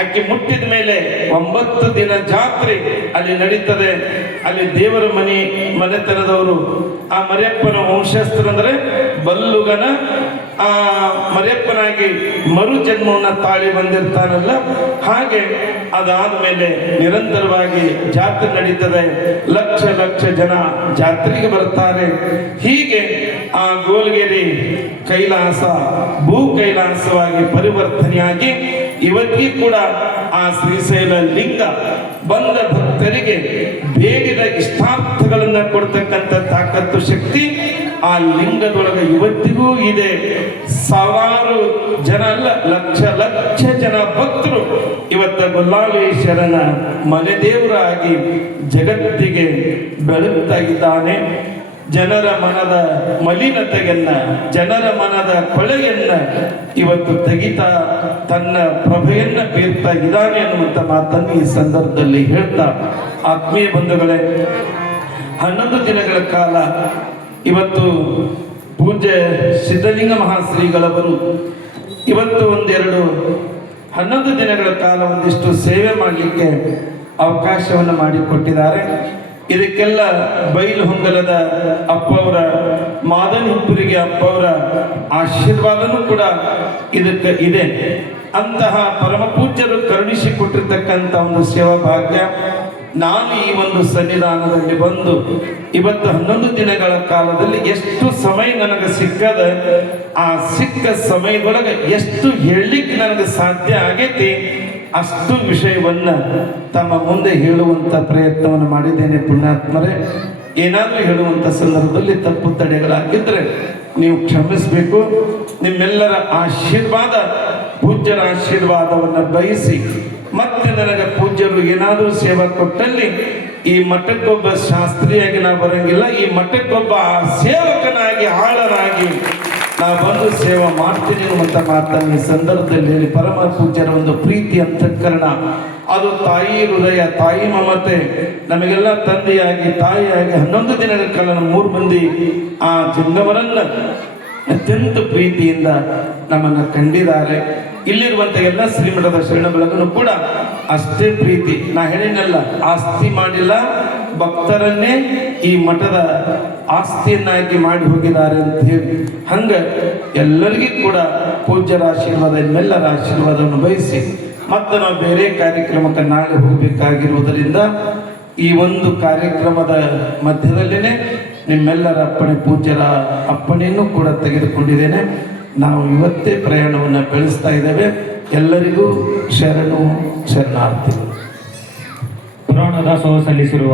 ಅಕ್ಕಿ ಮುಟ್ಟಿದ ಮೇಲೆ 9 ದಿನ ಜಾತ್ರೆ ಅಲ್ಲಿ ನಡೀತದೆ. ಅಲ್ಲಿ ದೇವರ ಮನೆತನದವರು ಆ ಮರಿಯಪ್ಪನ ವಂಶಸ್ಥರಂದ್ರೆ ಬಲ್ಲುಗನ ಆ ಮರಿಯಪ್ಪನಾಗಿ ಮರು ಜನ್ಮವನ್ನ ತಾಳಿ ಬಂದಿರ್ತಾನಲ್ಲ, ಹಾಗೆ ಅದಾದ ಮೇಲೆ ನಿರಂತರವಾಗಿ ಜಾತ್ರೆ ನಡೀತದೆ. ಲಕ್ಷ ಜನ ಜಾತ್ರೆಗೆ ಬರ್ತಾರೆ. ಹೀಗೆ ಆ ಗೋಲ್ಗೇರಿ ಕೈಲಾಸ ಭೂ ಕೈಲಾಸವಾಗಿ ಪರಿವರ್ತನೆಯಾಗಿ ಇವತ್ತಿಗೂ ಕೂಡ ಆ ಶ್ರೀಶೈಲ ಲಿಂಗ ಬಂದ ಭಕ್ತರಿಗೆ ಬೇಡಿದ ಇಷ್ಟಾರ್ಥಗಳನ್ನ ಕೊಡ್ತಕ್ಕಂಥ ತಾಕತ್ತು ಶಕ್ತಿ ಆ ಲಿಂಗದೊಳಗೆ ಇವತ್ತಿಗೂ ಇದೆ. ಸಾವಿರಾರು ಜನ ಅಲ್ಲ, ಲಕ್ಷ ಜನ ಭಕ್ತರು ಇವತ್ತ ಗೊಲ್ಲಾಳೇಶ್ವರನ ಮನೆ ದೇವರಾಗಿ ಜಗತ್ತಿಗೆ ಬೆಳಗ್ತಾ ಇದ್ದಾನೆ. ಜನರ ಮನದ ಮಲಿನತೆಯನ್ನ, ಜನರ ಮನದ ಕೊಳೆಯನ್ನ ಇವತ್ತು ತೆಗಿತಾ ತನ್ನ ಪ್ರಭೆಯನ್ನ ಬೀರ್ತಾ ಇದ್ದಾನೆ ಅನ್ನುವಂಥ ಮಾತನ್ನು ಈ ಸಂದರ್ಭದಲ್ಲಿ ಹೇಳ್ತಾ, ಆತ್ಮೀಯ ಬಂಧುಗಳೇ, 11 ದಿನಗಳ ಕಾಲ ಇವತ್ತು ಪೂಜ್ಯ ಸಿದ್ಧಲಿಂಗ ಮಹಾಶ್ರೀಗಳವರು ಇವತ್ತು 11 ದಿನಗಳ ಕಾಲ ಒಂದಿಷ್ಟು ಸೇವೆ ಮಾಡಲಿಕ್ಕೆ ಅವಕಾಶವನ್ನು ಮಾಡಿಕೊಟ್ಟಿದ್ದಾರೆ. ಇದಕ್ಕೆಲ್ಲ ಬೈಲು ಹೊಂಗಲದ ಅಪ್ಪವರ, ಮಾದನ್ ಹಿಪ್ಪರಿಗೆ ಅಪ್ಪವರ ಆಶೀರ್ವಾದನೂ ಕೂಡ ಇದಕ್ಕೆ ಇದೆ. ಅಂತಹ ಪರಮ ಪೂಜ್ಯರು ಕರುಣಿಸಿಕೊಟ್ಟಿರ್ತಕ್ಕಂಥ ಒಂದು ಸೇವಾ ಭಾಗ್ಯ ನಾನು ಈ ಒಂದು ಸನ್ನಿಧಾನದಲ್ಲಿ ಬಂದು ಇವತ್ತು 11 ದಿನಗಳ ಕಾಲದಲ್ಲಿ ಎಷ್ಟು ಸಮಯ ನನಗೆ ಸಿಕ್ಕದ, ಆ ಸಿಕ್ಕ ಸಮಯದೊಳಗೆ ಎಷ್ಟು ಹೇಳಲಿಕ್ಕೆ ನನಗೆ ಸಾಧ್ಯ ಆಗೈತಿ ಅಷ್ಟು ವಿಷಯವನ್ನ ತಮ್ಮ ಮುಂದೆ ಹೇಳುವಂತ ಪ್ರಯತ್ನವನ್ನು ಮಾಡಿದ್ದೇನೆ. ಪುಣ್ಯಾತ್ಮರೇ, ಏನಾದರೂ ಹೇಳುವಂತ ಸಂದರ್ಭದಲ್ಲಿ ತಪ್ಪು ತಡೆಗಳಾಗಿದ್ದರೆ ನೀವು ಕ್ಷಮಿಸಬೇಕು. ನಿಮ್ಮೆಲ್ಲರ ಆಶೀರ್ವಾದ, ಪೂಜ್ಯರ ಆಶೀರ್ವಾದವನ್ನು ಬಯಸಿ ಮತ್ತೆ ನನಗೆ ಪೂಜ್ಯರು ಏನಾದರೂ ಸೇವೆ ಕೊಟ್ಟಲ್ಲಿ ಈ ಮಠಕ್ಕೊಬ್ಬ ಶಾಸ್ತ್ರಿಯಾಗಿ ನಾ ಬರಂಗಿಲ್ಲ, ಈ ಮಠಕ್ಕೊಬ್ಬ ಸೇವಕನಾಗಿ ಆಳನಾಗಿ ನಾ ಬಂದು ಸೇವೆ ಮಾಡ್ತೀನಿ ಅನ್ನುವಂಥ ಮಾತನ್ನು ಈ ಸಂದರ್ಭದಲ್ಲಿ ಹೇಳಿ, ಪರಮ ಪೂಜ್ಯರ ಒಂದು ಪ್ರೀತಿ ಅಂತಃಕರಣ, ಅದು ತಾಯಿ ಹೃದಯ, ತಾಯಿ ಮಮತೆ, ನಮಗೆಲ್ಲ ತಂದೆಯಾಗಿ ತಾಯಿಯಾಗಿ 11 ದಿನಗಳ ಕಾಲ ನಮ್ಮ 3 ಮಂದಿ ಆ ಜಂಗಮರನ್ನ ಅತ್ಯಂತ ಪ್ರೀತಿಯಿಂದ ನಮ್ಮನ್ನು ಕಂಡಿದ್ದಾರೆ. ಇಲ್ಲಿರುವಂಥ ಎಲ್ಲ ಶ್ರೀಮಠದ ಶರಣ ಬೆಳಗನು ಕೂಡ ಅಷ್ಟೇ ಪ್ರೀತಿ. ನಾ ಹೇಳಿನಲ್ಲ, ಆಸ್ತಿ ಮಾಡಿಲ್ಲ, ಭಕ್ತರನ್ನೇ ಈ ಮಠದ ಆಸ್ತಿಯನ್ನಾಗಿ ಮಾಡಿ ಹೋಗಿದ್ದಾರೆ ಅಂತ ಹೇಳಿ, ಹಂಗ ಎಲ್ಲರಿಗೂ ಕೂಡ ಪೂಜ್ಯರ ಆಶೀರ್ವಾದ, ನಿಮ್ಮೆಲ್ಲರ ಆಶೀರ್ವಾದವನ್ನು ಬಯಸಿ ಮತ್ತು ನಾವು ಬೇರೆ ಕಾರ್ಯಕ್ರಮಕ್ಕೆ ನಾಳೆ ಹೋಗಬೇಕಾಗಿರುವುದರಿಂದ ಈ ಒಂದು ಕಾರ್ಯಕ್ರಮದ ಮಧ್ಯದಲ್ಲೇ ನಿಮ್ಮೆಲ್ಲರ ಅಪ್ಪಣೆ ಪೂಜ್ಯರ ಅಪ್ಪಣೆಯನ್ನು ಕೂಡ ತೆಗೆದುಕೊಂಡಿದ್ದೇನೆ. ನಾವು ಇವತ್ತೇ ಪ್ರಯಾಣವನ್ನು ಬೆಳೆಸ್ತಾ ಇದ್ದೇವೆ. ಎಲ್ಲರಿಗೂ ಶರಣಾರ್ಥಿಗಳು. ಪುರಾಣ ದಾಸೋಹ ಸಲ್ಲಿಸಿರುವ